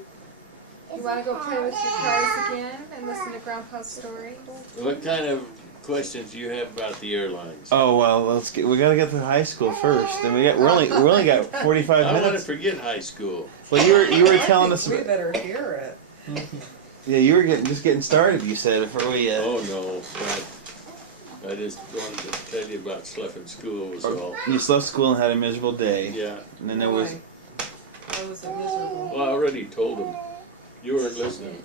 You want to go play with your cars again and listen to Grandpa's story? What kind of questions do you have about the airlines? Oh well, we gotta get to high school first, and we only got 45 I want to minutes. forget high school. Well, you were telling us We about, better hear it. yeah, you were just getting started. You said before we Oh, no. I just wanted to tell you about Sleffen School was all. you left school and had a miserable day, Yeah. and then there was Why was it miserable? Well, I already told them. You weren't listening.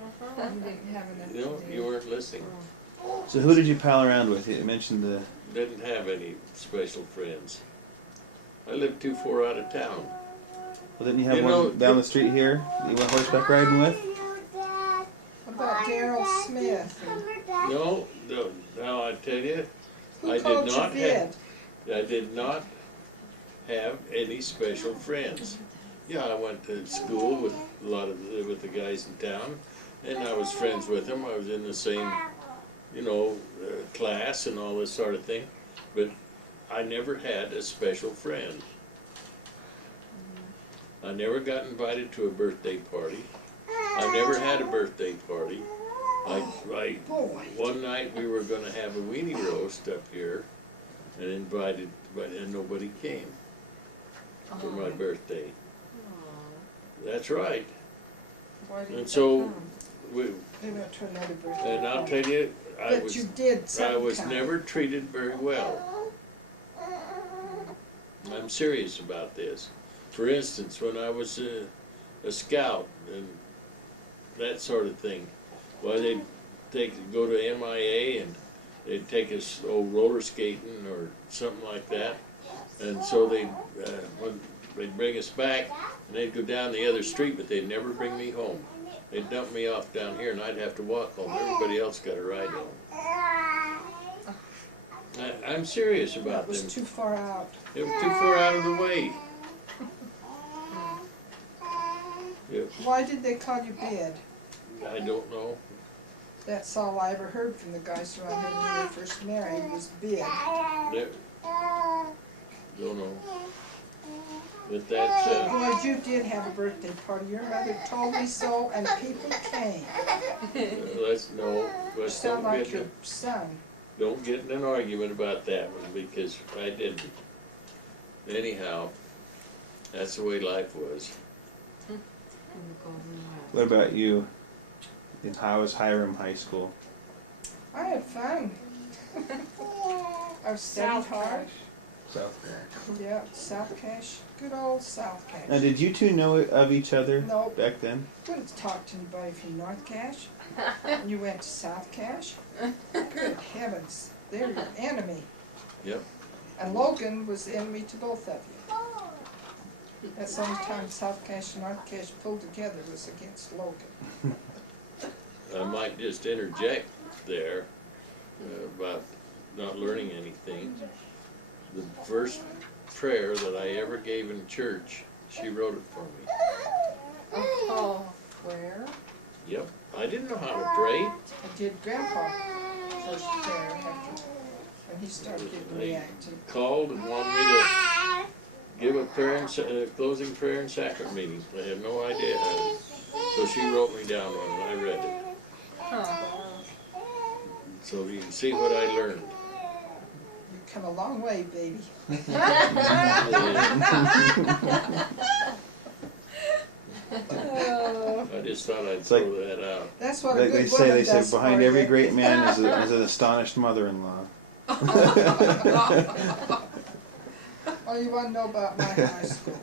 You didn't have enough You know, to do. you weren't listening. so who did you pal around with? You mentioned the Didn't have any special friends. I lived too far out of town. well, didn't you have You one know, down the street here that you went horseback riding with? Dad. What about Daryl Smith? No, now I tell you, Who I called did you not Vid? I did not have any special friends. Yeah, I went to school with a lot of with the guys in town, and I was friends with them. I was in the same, class and all this sort of thing, but I never had a special friend. I never got invited to a birthday party. I never had a birthday party. One night we were going to have a weenie roast up here, and invited, and nobody came for my birthday. That's right. Why didn't And they so, come? They went to another birthday. and I'll tell you, But you did I something. was never treated very well. I'm serious about this. For instance, when I was a scout and that sort of thing, well, they'd go to MIA and they'd take us roller skating or something like that, and so they'd bring us back and they'd go down the other street, but they'd never bring me home. They'd dump me off down here and I'd have to walk home. Everybody else got a ride home. I'm serious about It was them. too far out. It was too far out of the way. Yeah, Why did they call you Bid? I don't know. That's all I ever heard from the guys around here when we were first married was Bid. There- Don't know. But that's, Boy, you did have a birthday party. Your mother told me so, and people came. let's You sound like your son. don't get in an argument about that one because I didn't. Anyhow, that's the way life was. What about you? And how was Hiram High School? I had fun. I studied hard. South. Yeah, South Cache. Good old South Cache. Now, did you two know of each other No. back then? Couldn't talk to anybody from North Cache. You went to South Cache. Good heavens, they're your enemy. Yep. And Logan was the enemy to both of you. That's the only time South Cache and North Cache pulled together was against Logan. I might just interject there about not learning anything. The first prayer that I ever gave in church, she wrote it for me. Oh, where? Yep, I didn't know how to pray. I did Grandpa first prayer after, when he started getting They reactive. called and wanted me to give a prayer and closing prayer and sacrament meeting. I had no idea how to. So she wrote me down one and I read it. Huh. So you can see what I learned. You've come a long way, baby. I just thought I'd It's like- throw that out. That's what a Like good they woman say does behind for every you. great man is an astonished mother-in-law. Oh, you want to know about my high school?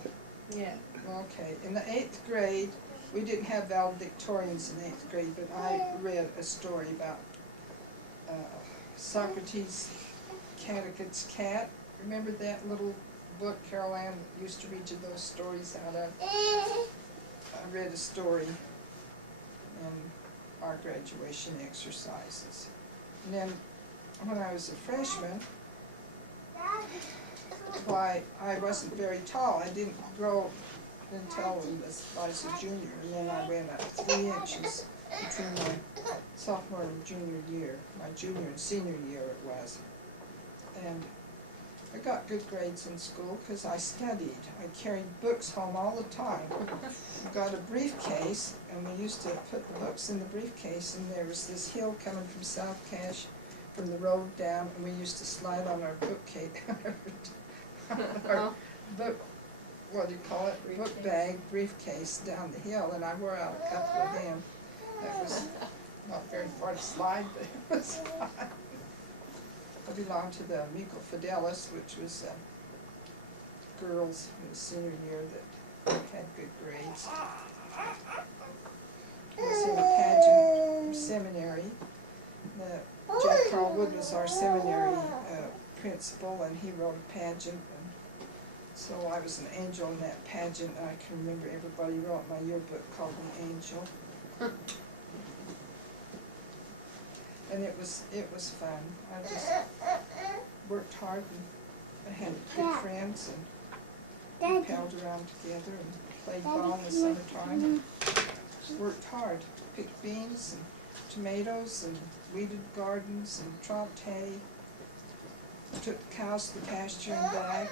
Yeah. Okay, in the 8th grade, we didn't have valedictorians in 8th grade, but I read a story about Socrates' Catechids cat. Remember that little book Carol Ann used to read you those stories out of? I read a story in our graduation exercises. And then when I was a freshman, why, I wasn't very tall. I didn't grow until I was a junior, and then I went up 3 inches between my sophomore and junior year, my junior and senior year it was. And I got good grades in school because I studied. I carried books home all the time. Got a briefcase, and we used to put the books in the briefcase, and there was this hill coming from South Cache from the road down, and we used to slide on our bookcase, our book, what do you call it, book bag, briefcase down the hill, and I wore out a couple of them. That was not very far to slide, but it was fun. I belonged to the Amico Fidelis, which was girls in the senior year that had good grades. I was in a pageant seminary. Jack Carl Wood was our seminary principal, and he wrote a pageant. And so I was an angel in that pageant. I can remember everybody wrote my yearbook called me Angel. And it was fun. I just worked hard, and I had good friends, and we palled around together and played ball in the summertime. And worked hard, picked beans and tomatoes and weeded gardens and tromped hay. Took the cows to the pasture and back.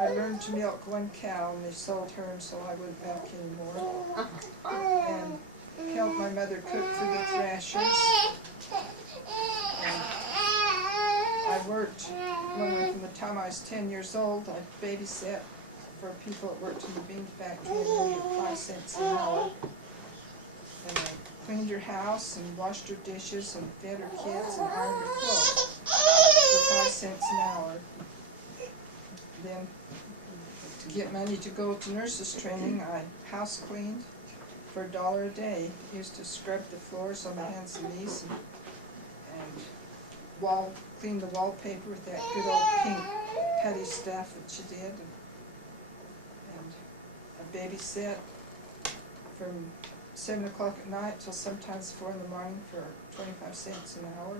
I learned to milk one cow, and they sold her, and so I wouldn't milk anymore. And helped my mother cook for the thrashers. And I worked from the time I was 10 years old. I babysat for people that worked in the bean factory and earned 5 cents an hour. And I cleaned her house and washed her dishes and fed her kids and ironed her clothes for 5 cents an hour. Then, to get money to go to nurses training, I house cleaned for $1 a day. Used to scrub the floors on my hands and knees and clean the wallpaper with that good old pink putty stuff that she did. And I babysat from 7 o'clock at night till sometimes 4 in the morning for 25 cents an hour.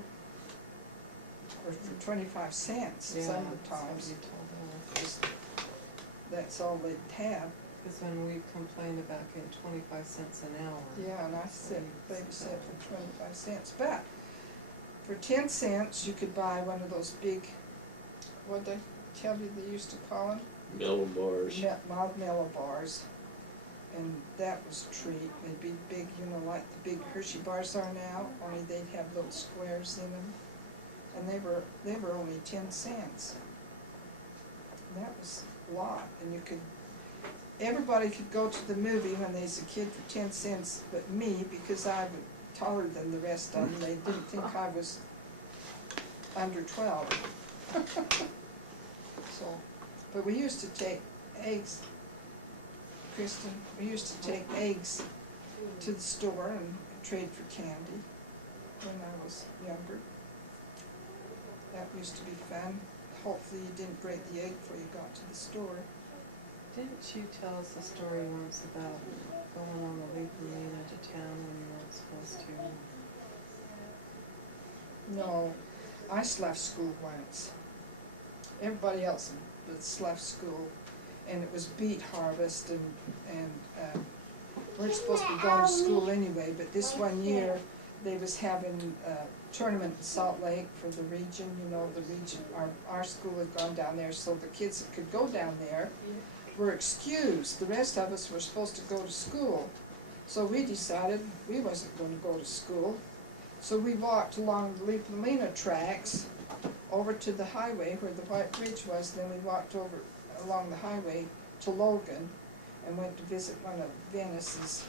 Or for 25 cents some of the times. Just, that's all they'd have. Because when we complained about getting 25 cents an hour. Yeah, and I said babysat for 25 cents. But for 10 cents, you could buy one of those big, what'd they tell you they used to call them? Mellow bars. Mild mellow bars. And that was a treat. They'd be big, you know, like the big Hershey bars are now, only they'd have little squares in them. And they were only 10 cents. And that was a lot. And everybody could go to the movie when they was a kid for 10 cents, but me, because I was taller than the rest of them, they didn't think I was under 12. So, but we used to take eggs, Kristen, we used to take eggs to the store and trade for candy when I was younger. That used to be fun. Hopefully you didn't break the egg before you got to the store. Didn't you tell us a story once about going on the Leap and Lena to town when you weren't supposed to? No, I left school once. Everybody else left school, and it was beet harvest, and we're supposed to be going to school anyway, but this one year, they was having a tournament in Salt Lake for the region, you know, the region, our school had gone down there, so the kids that could go down there were excused. The rest of us were supposed to go to school. So we decided we wasn't going to go to school. So we walked along the Leap-Lena tracks over to the highway where the White Bridge was, then we walked over along the highway to Logan and went to visit one of Venice's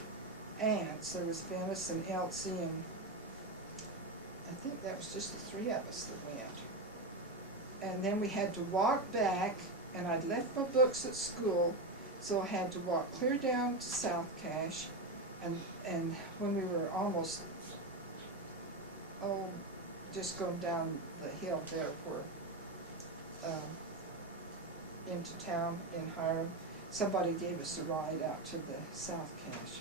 aunts. There was Venice and Elsie, and I think that was just the three of us that went. And then we had to walk back, and I'd left my books at school, so I had to walk clear down to South Cache, and when we were almost, just going down the hill there where, into town in Hiram, somebody gave us a ride out to the South Cache.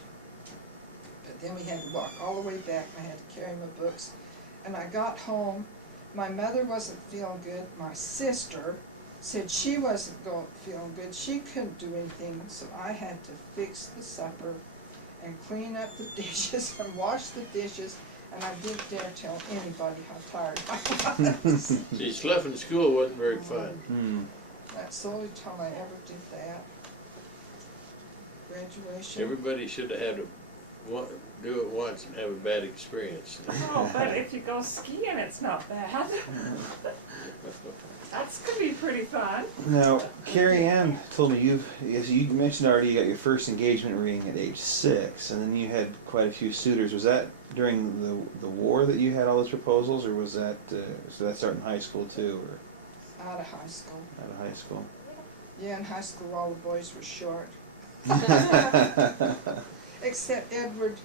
But then we had to walk all the way back, and I had to carry my books. And I got home, my mother wasn't feeling good, my sister said she wasn't feeling good, she couldn't do anything, so I had to fix the supper and clean up the dishes and wash the dishes, and I didn't dare tell anybody how tired I was. See, sloughing school wasn't very fun. That's the only time I ever did that. Graduation. Everybody should have had do it once and have a bad experience. Oh, but if you go skiing, it's not bad. That's gonna be pretty fun. Now, Carrie Ann told me as you mentioned already, you got your first engagement ring at age 6, and then you had quite a few suitors. Was that during the war that you had all those proposals, or was that so that started in high school too, or Out of high school. out of high school? Yeah, in high school all the boys were short. Except Edward,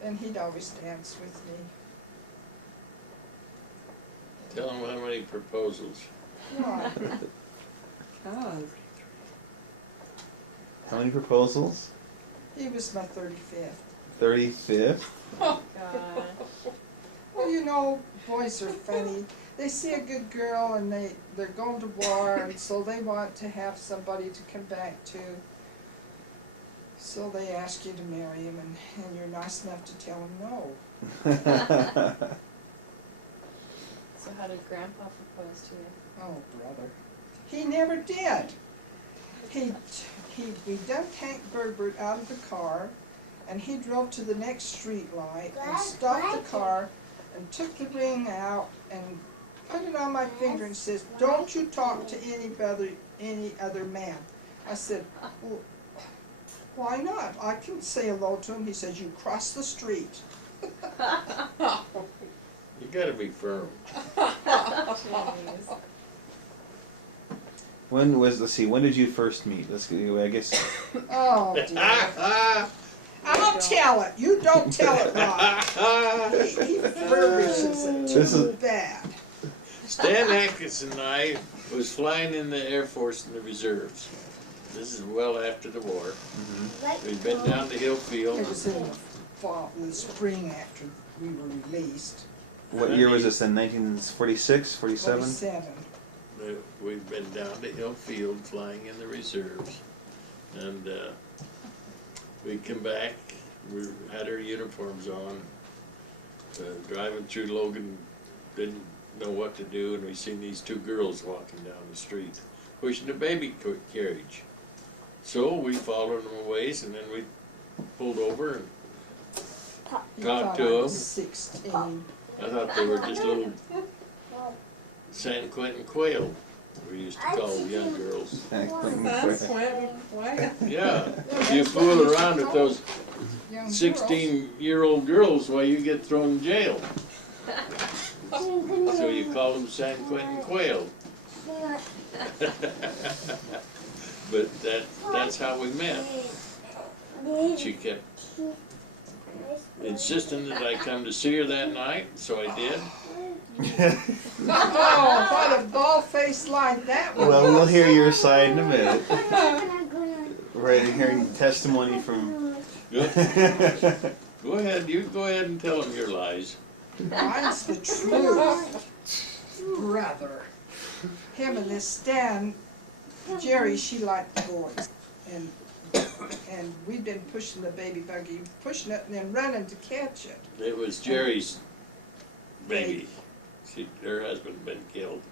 and he'd always dance with me. Tell them how many proposals. Why? God. How many proposals? He was my 35th. 35th? God. Well, you know, boys are funny. They see a good girl and they're going to war, and so they want to have somebody to come back to. So they ask you to marry him, and you're nice enough to tell them no. So how did Grandpa propose to you? Oh, brother. He never did. We dumped Hank Berbert out of the car, and he drove to the next street light and stopped the car and took the ring out and put it on my finger and says, "Don't you talk to any other man." I said, "Well, why not? I can say hello to him." He says, "You cross the street." You gotta be firm. Jeez. When did you first meet? I guess. Oh, dear. I'll tell it. You don't tell it, Ron. He furbishes it too bad. Stan Atkinson and I was flying in the Air Force in the reserves. This is well after the war. We'd been down to Hillfield. It was in the fall, the spring after we were released. What year was this then? 1946, 47? 47. We'd been down to Hillfield flying in the reserves. And we come back, we had our uniforms on, driving through Logan, didn't know what to do, and we seen these two girls walking down the street, pushing a baby carriage. So we followed them a ways, and then we pulled over and You talked thought I to was them. 16. I thought they were just little San Quentin quail, we used to call young girls. That's what? Yeah, if you fool around with those Young 16-year-old girls, well, you get thrown in jail. So you call them San Quentin quail. But that's how we met. She kept insisting that I come to see her that night, so I did. Oh, what a bald-faced line that was. Well, we'll hear your side in a minute. ready to hear testimony from. Go go ahead, you go ahead and tell them your lies. Mine's the truth, brother. Him and this Stan, Jerry, she liked the boys. And we'd been pushing the baby buggy, pushing it and then running to catch it. It was Jerry's baby. Her husband had been killed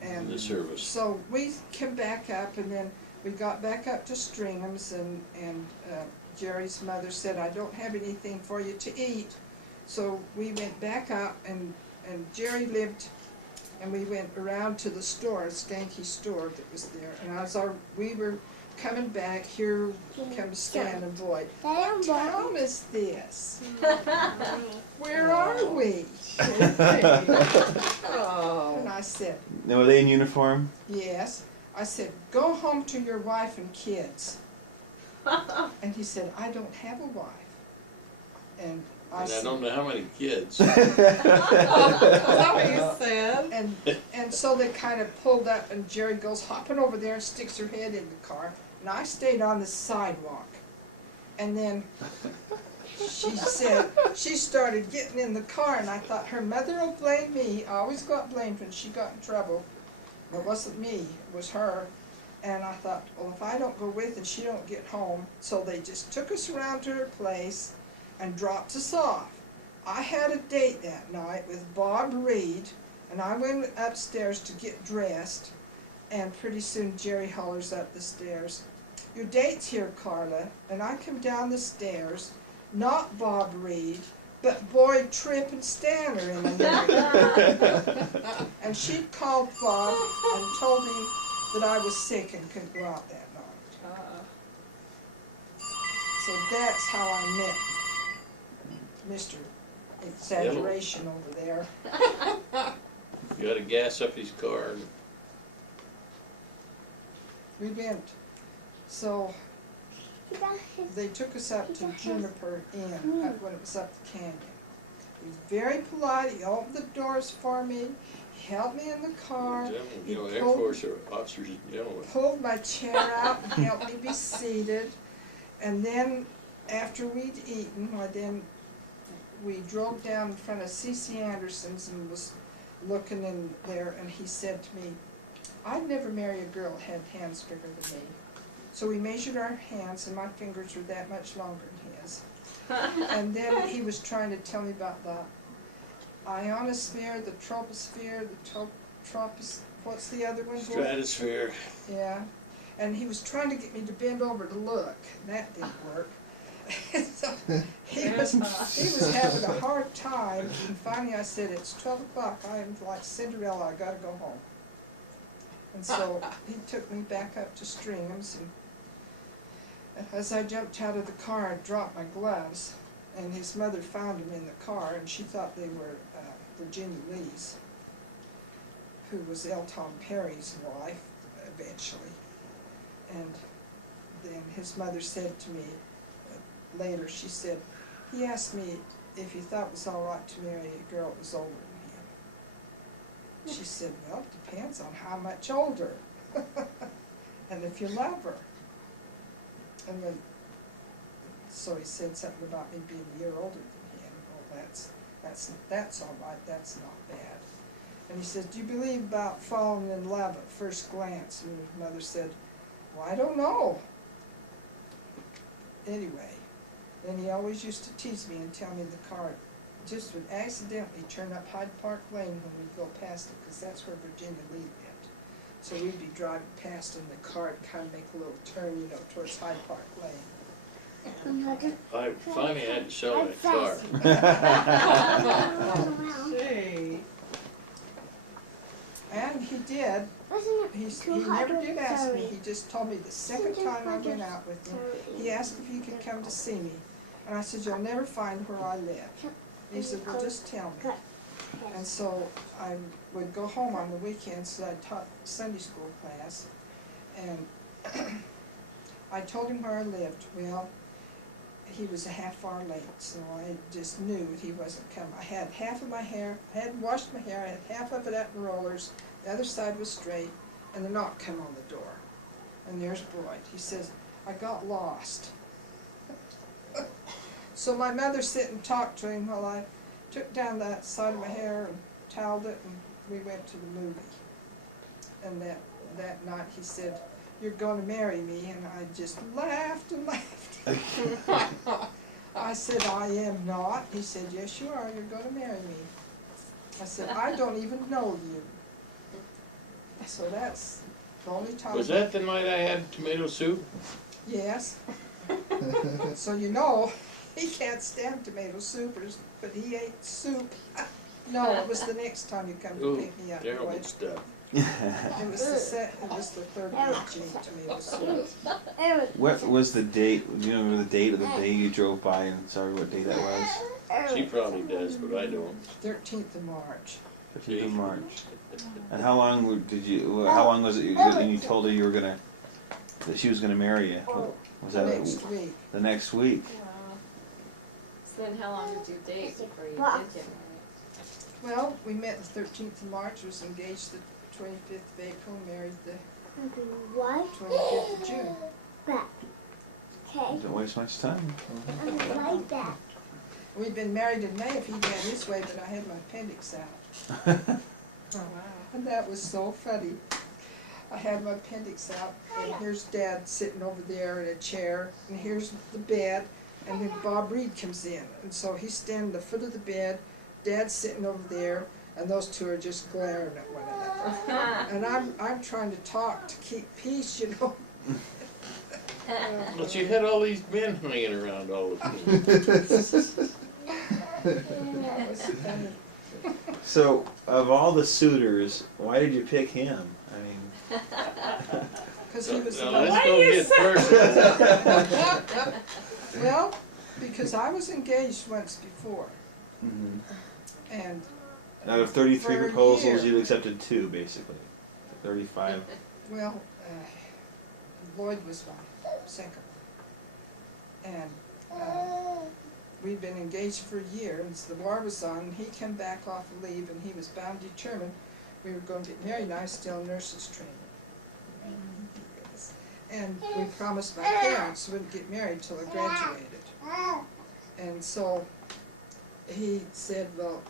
in And the service. so we came back up and then we got back up to Stringham's and Jerry's mother said, I don't have anything for you to eat. So we went back up and Jerry lived, and we went around to the store, a skanky store that was there. And as we were coming back, here comes Stan and Boyd. What town is this? Where are we? Oh. And I said, Now, were they in uniform? yes. I said, go home to your wife and kids. And he said, I don't have a wife. And I And I said, don't know how many kids. Is that what you said? and so they kind of pulled up and Jerry goes hopping over there and sticks her head in the car. And I stayed on the sidewalk. And then she said, she started getting in the car and I thought her mother will blame me. I always got blamed when she got in trouble. It wasn't me, it was her. And I thought, well, if I don't go with and she don't get home. So they just took us around to her place and dropped us off. I had a date that night with Bob Reed, and I went upstairs to get dressed, and pretty soon Jerry hollers up the stairs, your date's here, Carla. And I come down the stairs, not Bob Reed, but Boyd, Tripp, and Stan are in there. And she called Bob and told him that I was sick and couldn't go out that night. So that's how I met Mr. Exaggeration over there. You gotta gas up his car. We went, so they took us up to Juniper Inn, up when it was up the canyon. He was very polite, he opened the doors for me, he held me in the car, Gentlemen, he you know, Air pulled, Force officers and gentlemen. pulled my chair out and helped me be seated. And then, after we'd eaten, we drove down in front of C.C. Anderson's and was looking in there, and he said to me, I'd never marry a girl that had hands bigger than me. So we measured our hands, and my fingers were that much longer than his. And then he was trying to tell me about the ionosphere, the troposphere, what's the other one? Stratosphere. Yeah, and he was trying to get me to bend over to look, and that didn't work. So he was having a hard time, and finally I said, it's 12 o'clock, I am like Cinderella, I gotta go home. And so he took me back up to Stringham's, and as I jumped out of the car, I dropped my gloves, and his mother found them in the car, and she thought they were Virginia Lee's, who was L. Tom Perry's wife, eventually. And then his mother said to me, later, she said, he asked me if he thought it was all right to marry a girl that was older than him. She said, well, it depends on how much older, and if you love her. And then, so he said something about me being a year older than him. Well, that's all right, that's not bad. And he said, do you believe about falling in love at first glance? And his mother said, well, I don't know. Anyway, then he always used to tease me and tell me the car just would accidentally turn up Hyde Park Lane when we'd go past it, because that's where Virginia Lee lived. So we'd be driving past and the car would kind of make a little turn, towards Hyde Park Lane. I finally had to sell that car. Gee. And he did. He never did ask me. He just told me the second time I went out with him, he asked if he could come to see me. And I said, you'll never find where I live. He said, well, just tell me. And so I would go home on the weekends, so I taught Sunday school class. And I told him where I lived. Well, he was a half hour late, so I just knew he wasn't coming. I had half of my hair, I hadn't washed my hair, I had half of it up in rollers, the other side was straight, and the knock come on the door. And there's Boyd. He says, I got lost. So my mother sit and talked to him while I took down that side of my hair and toweled it, and we went to the movie. And that night he said, "You're gonna marry me," and I just laughed and laughed. I said, "I am not." He said, "Yes, you are. You're gonna marry me." I said, "I don't even know you." So that's the only time. Was that the night I had tomato soup? Yes. So you know, he can't stand tomato soup, but he ate soup. No, it was the next time you come to Ooh, pick me up. terrible boy. stuff. It was the third week you ate tomato soup. What was the date? Do you remember the date of the day you drove by? And sorry, what day that was? She probably does, but I don't. 13th of March. 15th of March. And how long did you? How long was it? And you told her you were gonna, that she was gonna marry you. Was that Next week. the next week? Wow. So then how long did you date before you did get married? Well, we met the 13th of March, was engaged the 25th of April, married the What? 25th of June. Okay. Don't waste much time. I like that. We'd been married in May if he'd had his way, but I had my appendix out. Oh, wow. And that was so funny. I had my appendix out, and here's Dad sitting over there in a chair, and here's the bed, and then Bob Reed comes in. And so he's standing at the foot of the bed, Dad's sitting over there, and those two are just glaring at one another. And I'm trying to talk to keep peace, you know. But you had all these men hanging around all the time. That was funny. So, of all the suitors, why did you pick him? I mean, Because he was the Now most. let's go get personal. Well, because I was engaged once before, mhm. and Out of 33 For a proposals, year. you accepted 2, basically. 35. well, Lloyd was my second. And we'd been engaged for a year, and so the war was on, and he came back off of leave, and he was bound determined we were going to get married, and I was still nurse's training. And we promised my parents we wouldn't get married till I graduated. And so he said, well,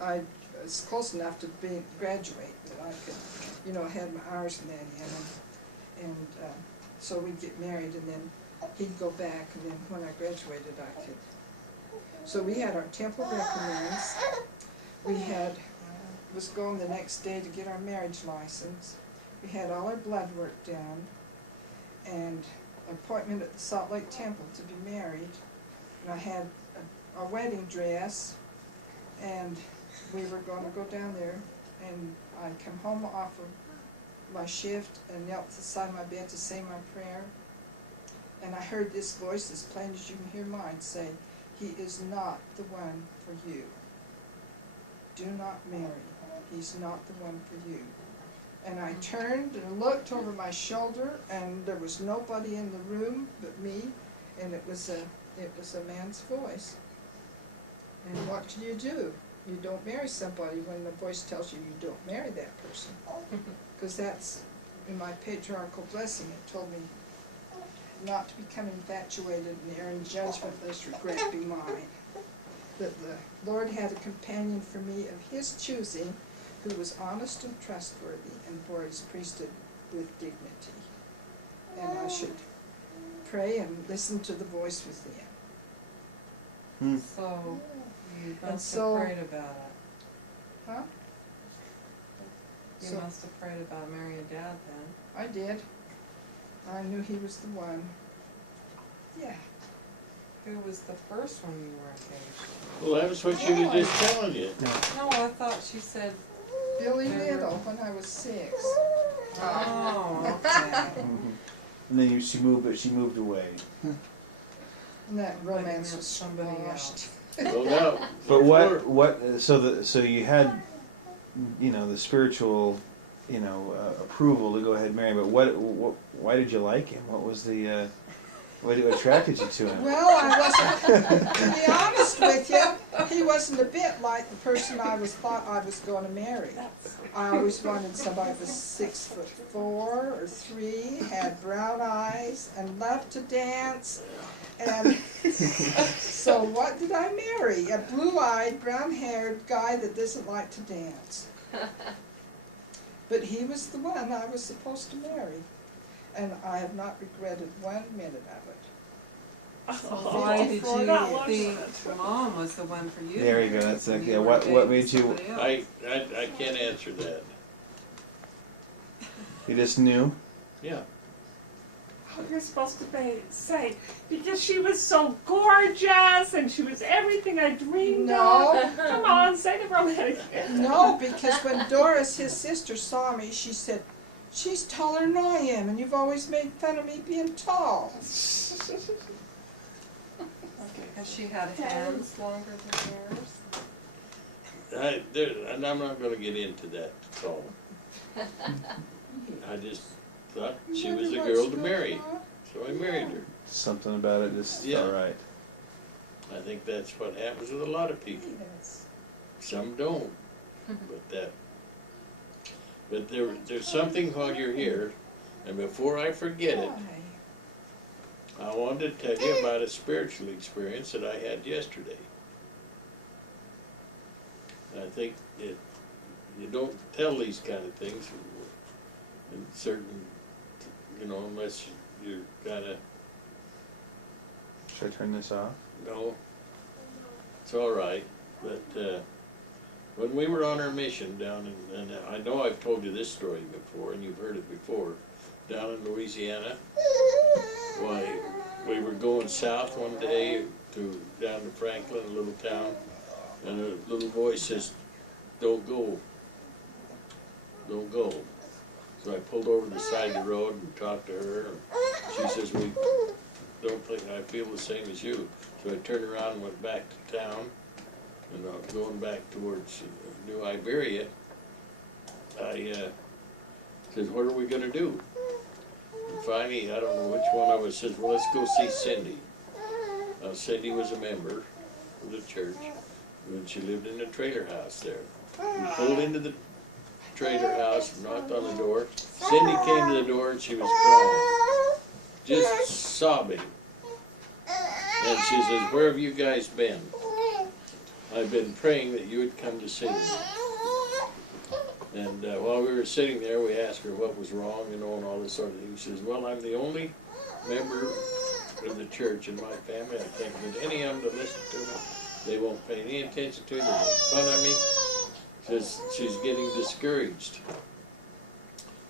I was close enough to graduate that I could, you know, had my hours and that in, and so we'd get married, and then he'd go back, and then when I graduated, I could. So we had our temple recommends. We had was going the next day to get our marriage license. We had all our blood work done, and an appointment at the Salt Lake Temple to be married. And I had a wedding dress, and we were going to go down there. And I come home off of my shift and knelt to the side of my bed to say my prayer. And I heard this voice as plain as you can hear mine say, "He is not the one for you. Do not marry. He's not the one for you." And I turned and looked over my shoulder, and there was nobody in the room but me, and it was a man's voice. And what do? You don't marry somebody when the voice tells you you don't marry that person. Because that's, in my patriarchal blessing, it told me not to become infatuated and err in judgment, lest regret be mine. That the Lord had a companion for me of His choosing, who was honest and trustworthy, and bore His priesthood with dignity. And I should pray and listen to the voice within. So, you And must so- have prayed about it. Huh? You So- must have prayed about marrying Dad then. I did. I knew he was the one. Yeah. Who was the first one you were engaged Well, that was what she was just telling you. to? No, I thought she said, Billy Little, when I was 6. oh, okay. And then she moved away. And that romance met was somebody squashed. Well, now, But so you had, you know, the spiritual, you know, approval to go ahead and marry. But why did you like him? What was the What attracted you to him? Well, I wasn't, to be honest with you, he wasn't a bit like the person thought I was gonna marry. I always wanted somebody that was 6'4" or 3, had brown eyes, and loved to dance. And so what did I marry? A blue-eyed, brown-haired guy that doesn't like to dance. But he was the one I was supposed to marry. And I have not regretted 1 minute of it. Why did 54 you Not long think enough. Mom was the one for you? There you go. That's like, You yeah. were What dating made you? somebody else. I can't answer that. You just knew. Yeah. Oh, you're supposed to say, because she was so gorgeous and she was everything I dreamed No. of. Come on, say the romantic. No, because when Doris, his sister, saw me, she said, "She's taller than I am, and you've always made fun of me being tall." Has she had hands longer than yours? And I'm not gonna get into that at all. I just thought she was a girl to marry, so I married her. Something about it just Yeah. all right. I think that's what happens with a lot of people. Yes. Some don't, but there's something while you're here, and before I forget it, I wanted to tell you about a spiritual experience that I had yesterday. I think you don't tell these kind of things in certain, unless you're kind of, Should I turn this off? no, it's all right. But when we were on our mission down in, and I know I've told you this story before, and you've heard it before, down in Louisiana, why, we were going south one day down to Franklin, a little town, and a little voice says, "Don't go, don't go." So I pulled over to the side of the road and talked to her, and she says, "We don't think, I feel the same as you." So I turned around and went back to town, and going back towards New Iberia, I says, "What are we gonna do?" And finally, I don't know which one of us says, "Well, let's go see Cindy." Cindy was a member of the church, and she lived in a trailer house there. We pulled into the trailer house and knocked on the door. Cindy came to the door and she was crying, just sobbing. And she says, "Where have you guys been? I've been praying that you would come to see me." And while we were sitting there, we asked her what was wrong, and all this sort of thing. She says, "Well, I'm the only member of the church in my family. I can't get any of them to listen to me. They won't pay any attention to me. They make fun of me." Says she's getting discouraged.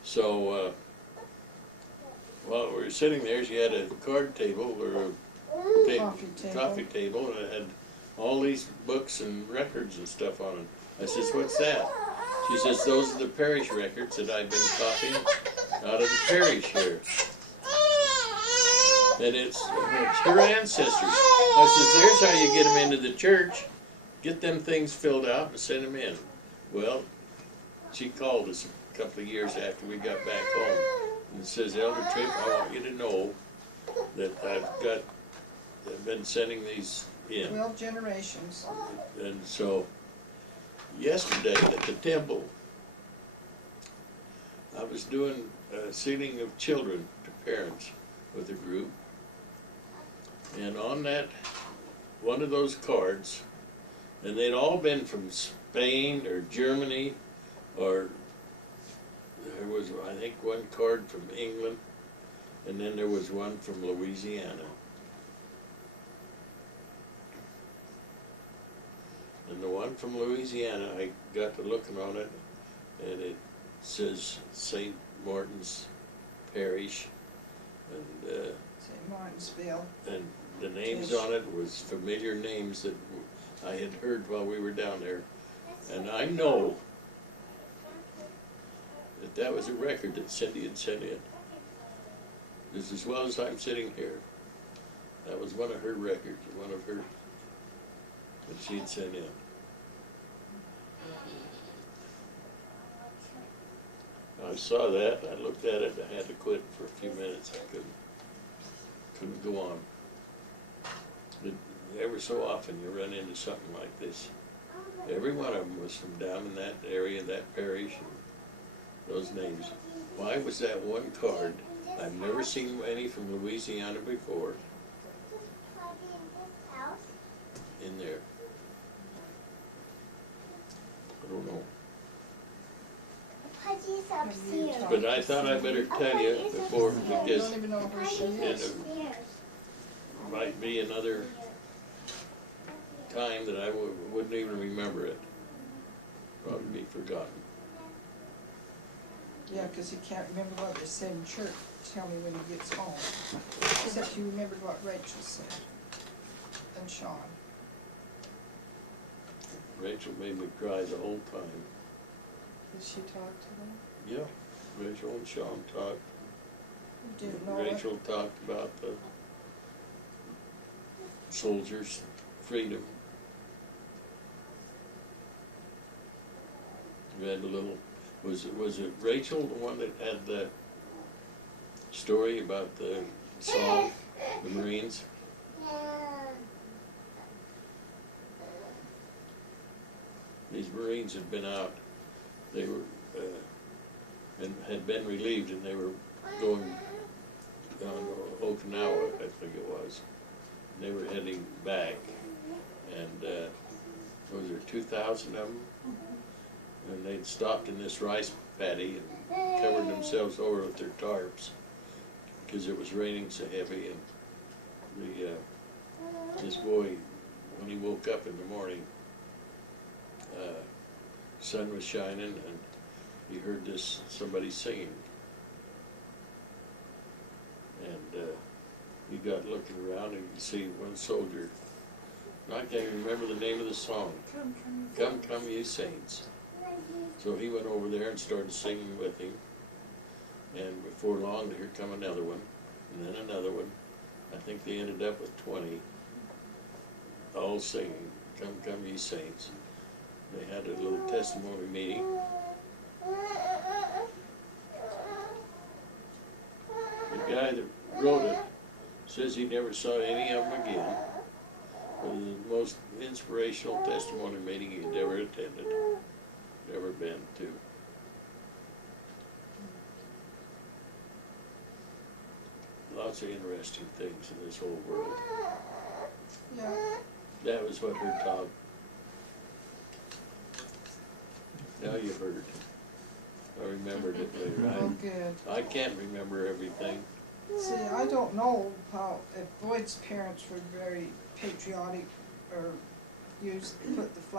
So while we were sitting there, she had a card table or a coffee table, and it had all these books and records and stuff on it. I says, "What's that?" She says, "Those are the parish records that I've been copying out of the parish here. And it's her ancestors." I says, "There's how you get them into the church. Get them things filled out and send them in." Well, she called us a couple of years after we got back home and says, "Elder Tripp, I want you to know that I've been sending these in." 12 generations. And so, yesterday at the temple, I was doing a seating of children to parents with a group. And on that, one of those cards, and they'd all been from Spain or Germany, or there was, I think, one card from England, and then there was one from Louisiana. And the one from Louisiana, I got to looking on it, and it says St. Martin's Parish, and St. Martinsville. and the names on it was familiar names that I had heard while we were down there. And I know that that was a record that Cindy had sent in. Just as well as I'm sitting here. That was one of her records, one of her that she had sent in. I saw that, I looked at it, I had to quit for a few minutes, I couldn't. couldn't go on. But ever so often you run into something like this. Every one of them was from down in that area, that parish, and those names. Why was that one card? I've never seen any from Louisiana before in there. I don't know. Pudgy's upstairs. But I thought I better tell you before, I because don't even know where she it is. might be another time that I wouldn't even remember it. Probably be forgotten. Yeah, 'cause he can't remember what they said in church. Tell me when he gets home. Except he remembered what Rachel said. And Sean. Rachel made me cry the whole time. Did she talk to them? Yeah, Rachel and Sean talked. Didn't know it. Rachel talked about the soldiers' freedom. We had a little, was it Rachel, the one that had the story about the song, the Marines? These Marines had been out, they were, and had been relieved, and they were going down to Okinawa, I think it was. They were heading back, and was there 2,000 of them? And they'd stopped in this rice paddy and covered themselves over with their tarps because it was raining so heavy. And this boy, when he woke up in the morning, sun was shining, and he heard somebody singing. And he got looking around, and you could see one soldier. I can't remember the name of the song. Come, come, you saints. So he went over there and started singing with him. And before long, here come another one, and then another one. I think they ended up with 20, all singing, come, come, ye saints. They had a little testimony meeting. The guy that wrote it says he never saw any of them again. It was the most inspirational testimony meeting he'd ever attended, ever been to. Lots of interesting things in this whole world. Yeah. That was what her talk. Now you've heard. I remembered it later. Oh, good. I can't remember everything. See, I don't know how, if Boyd's parents were very patriotic or put the flag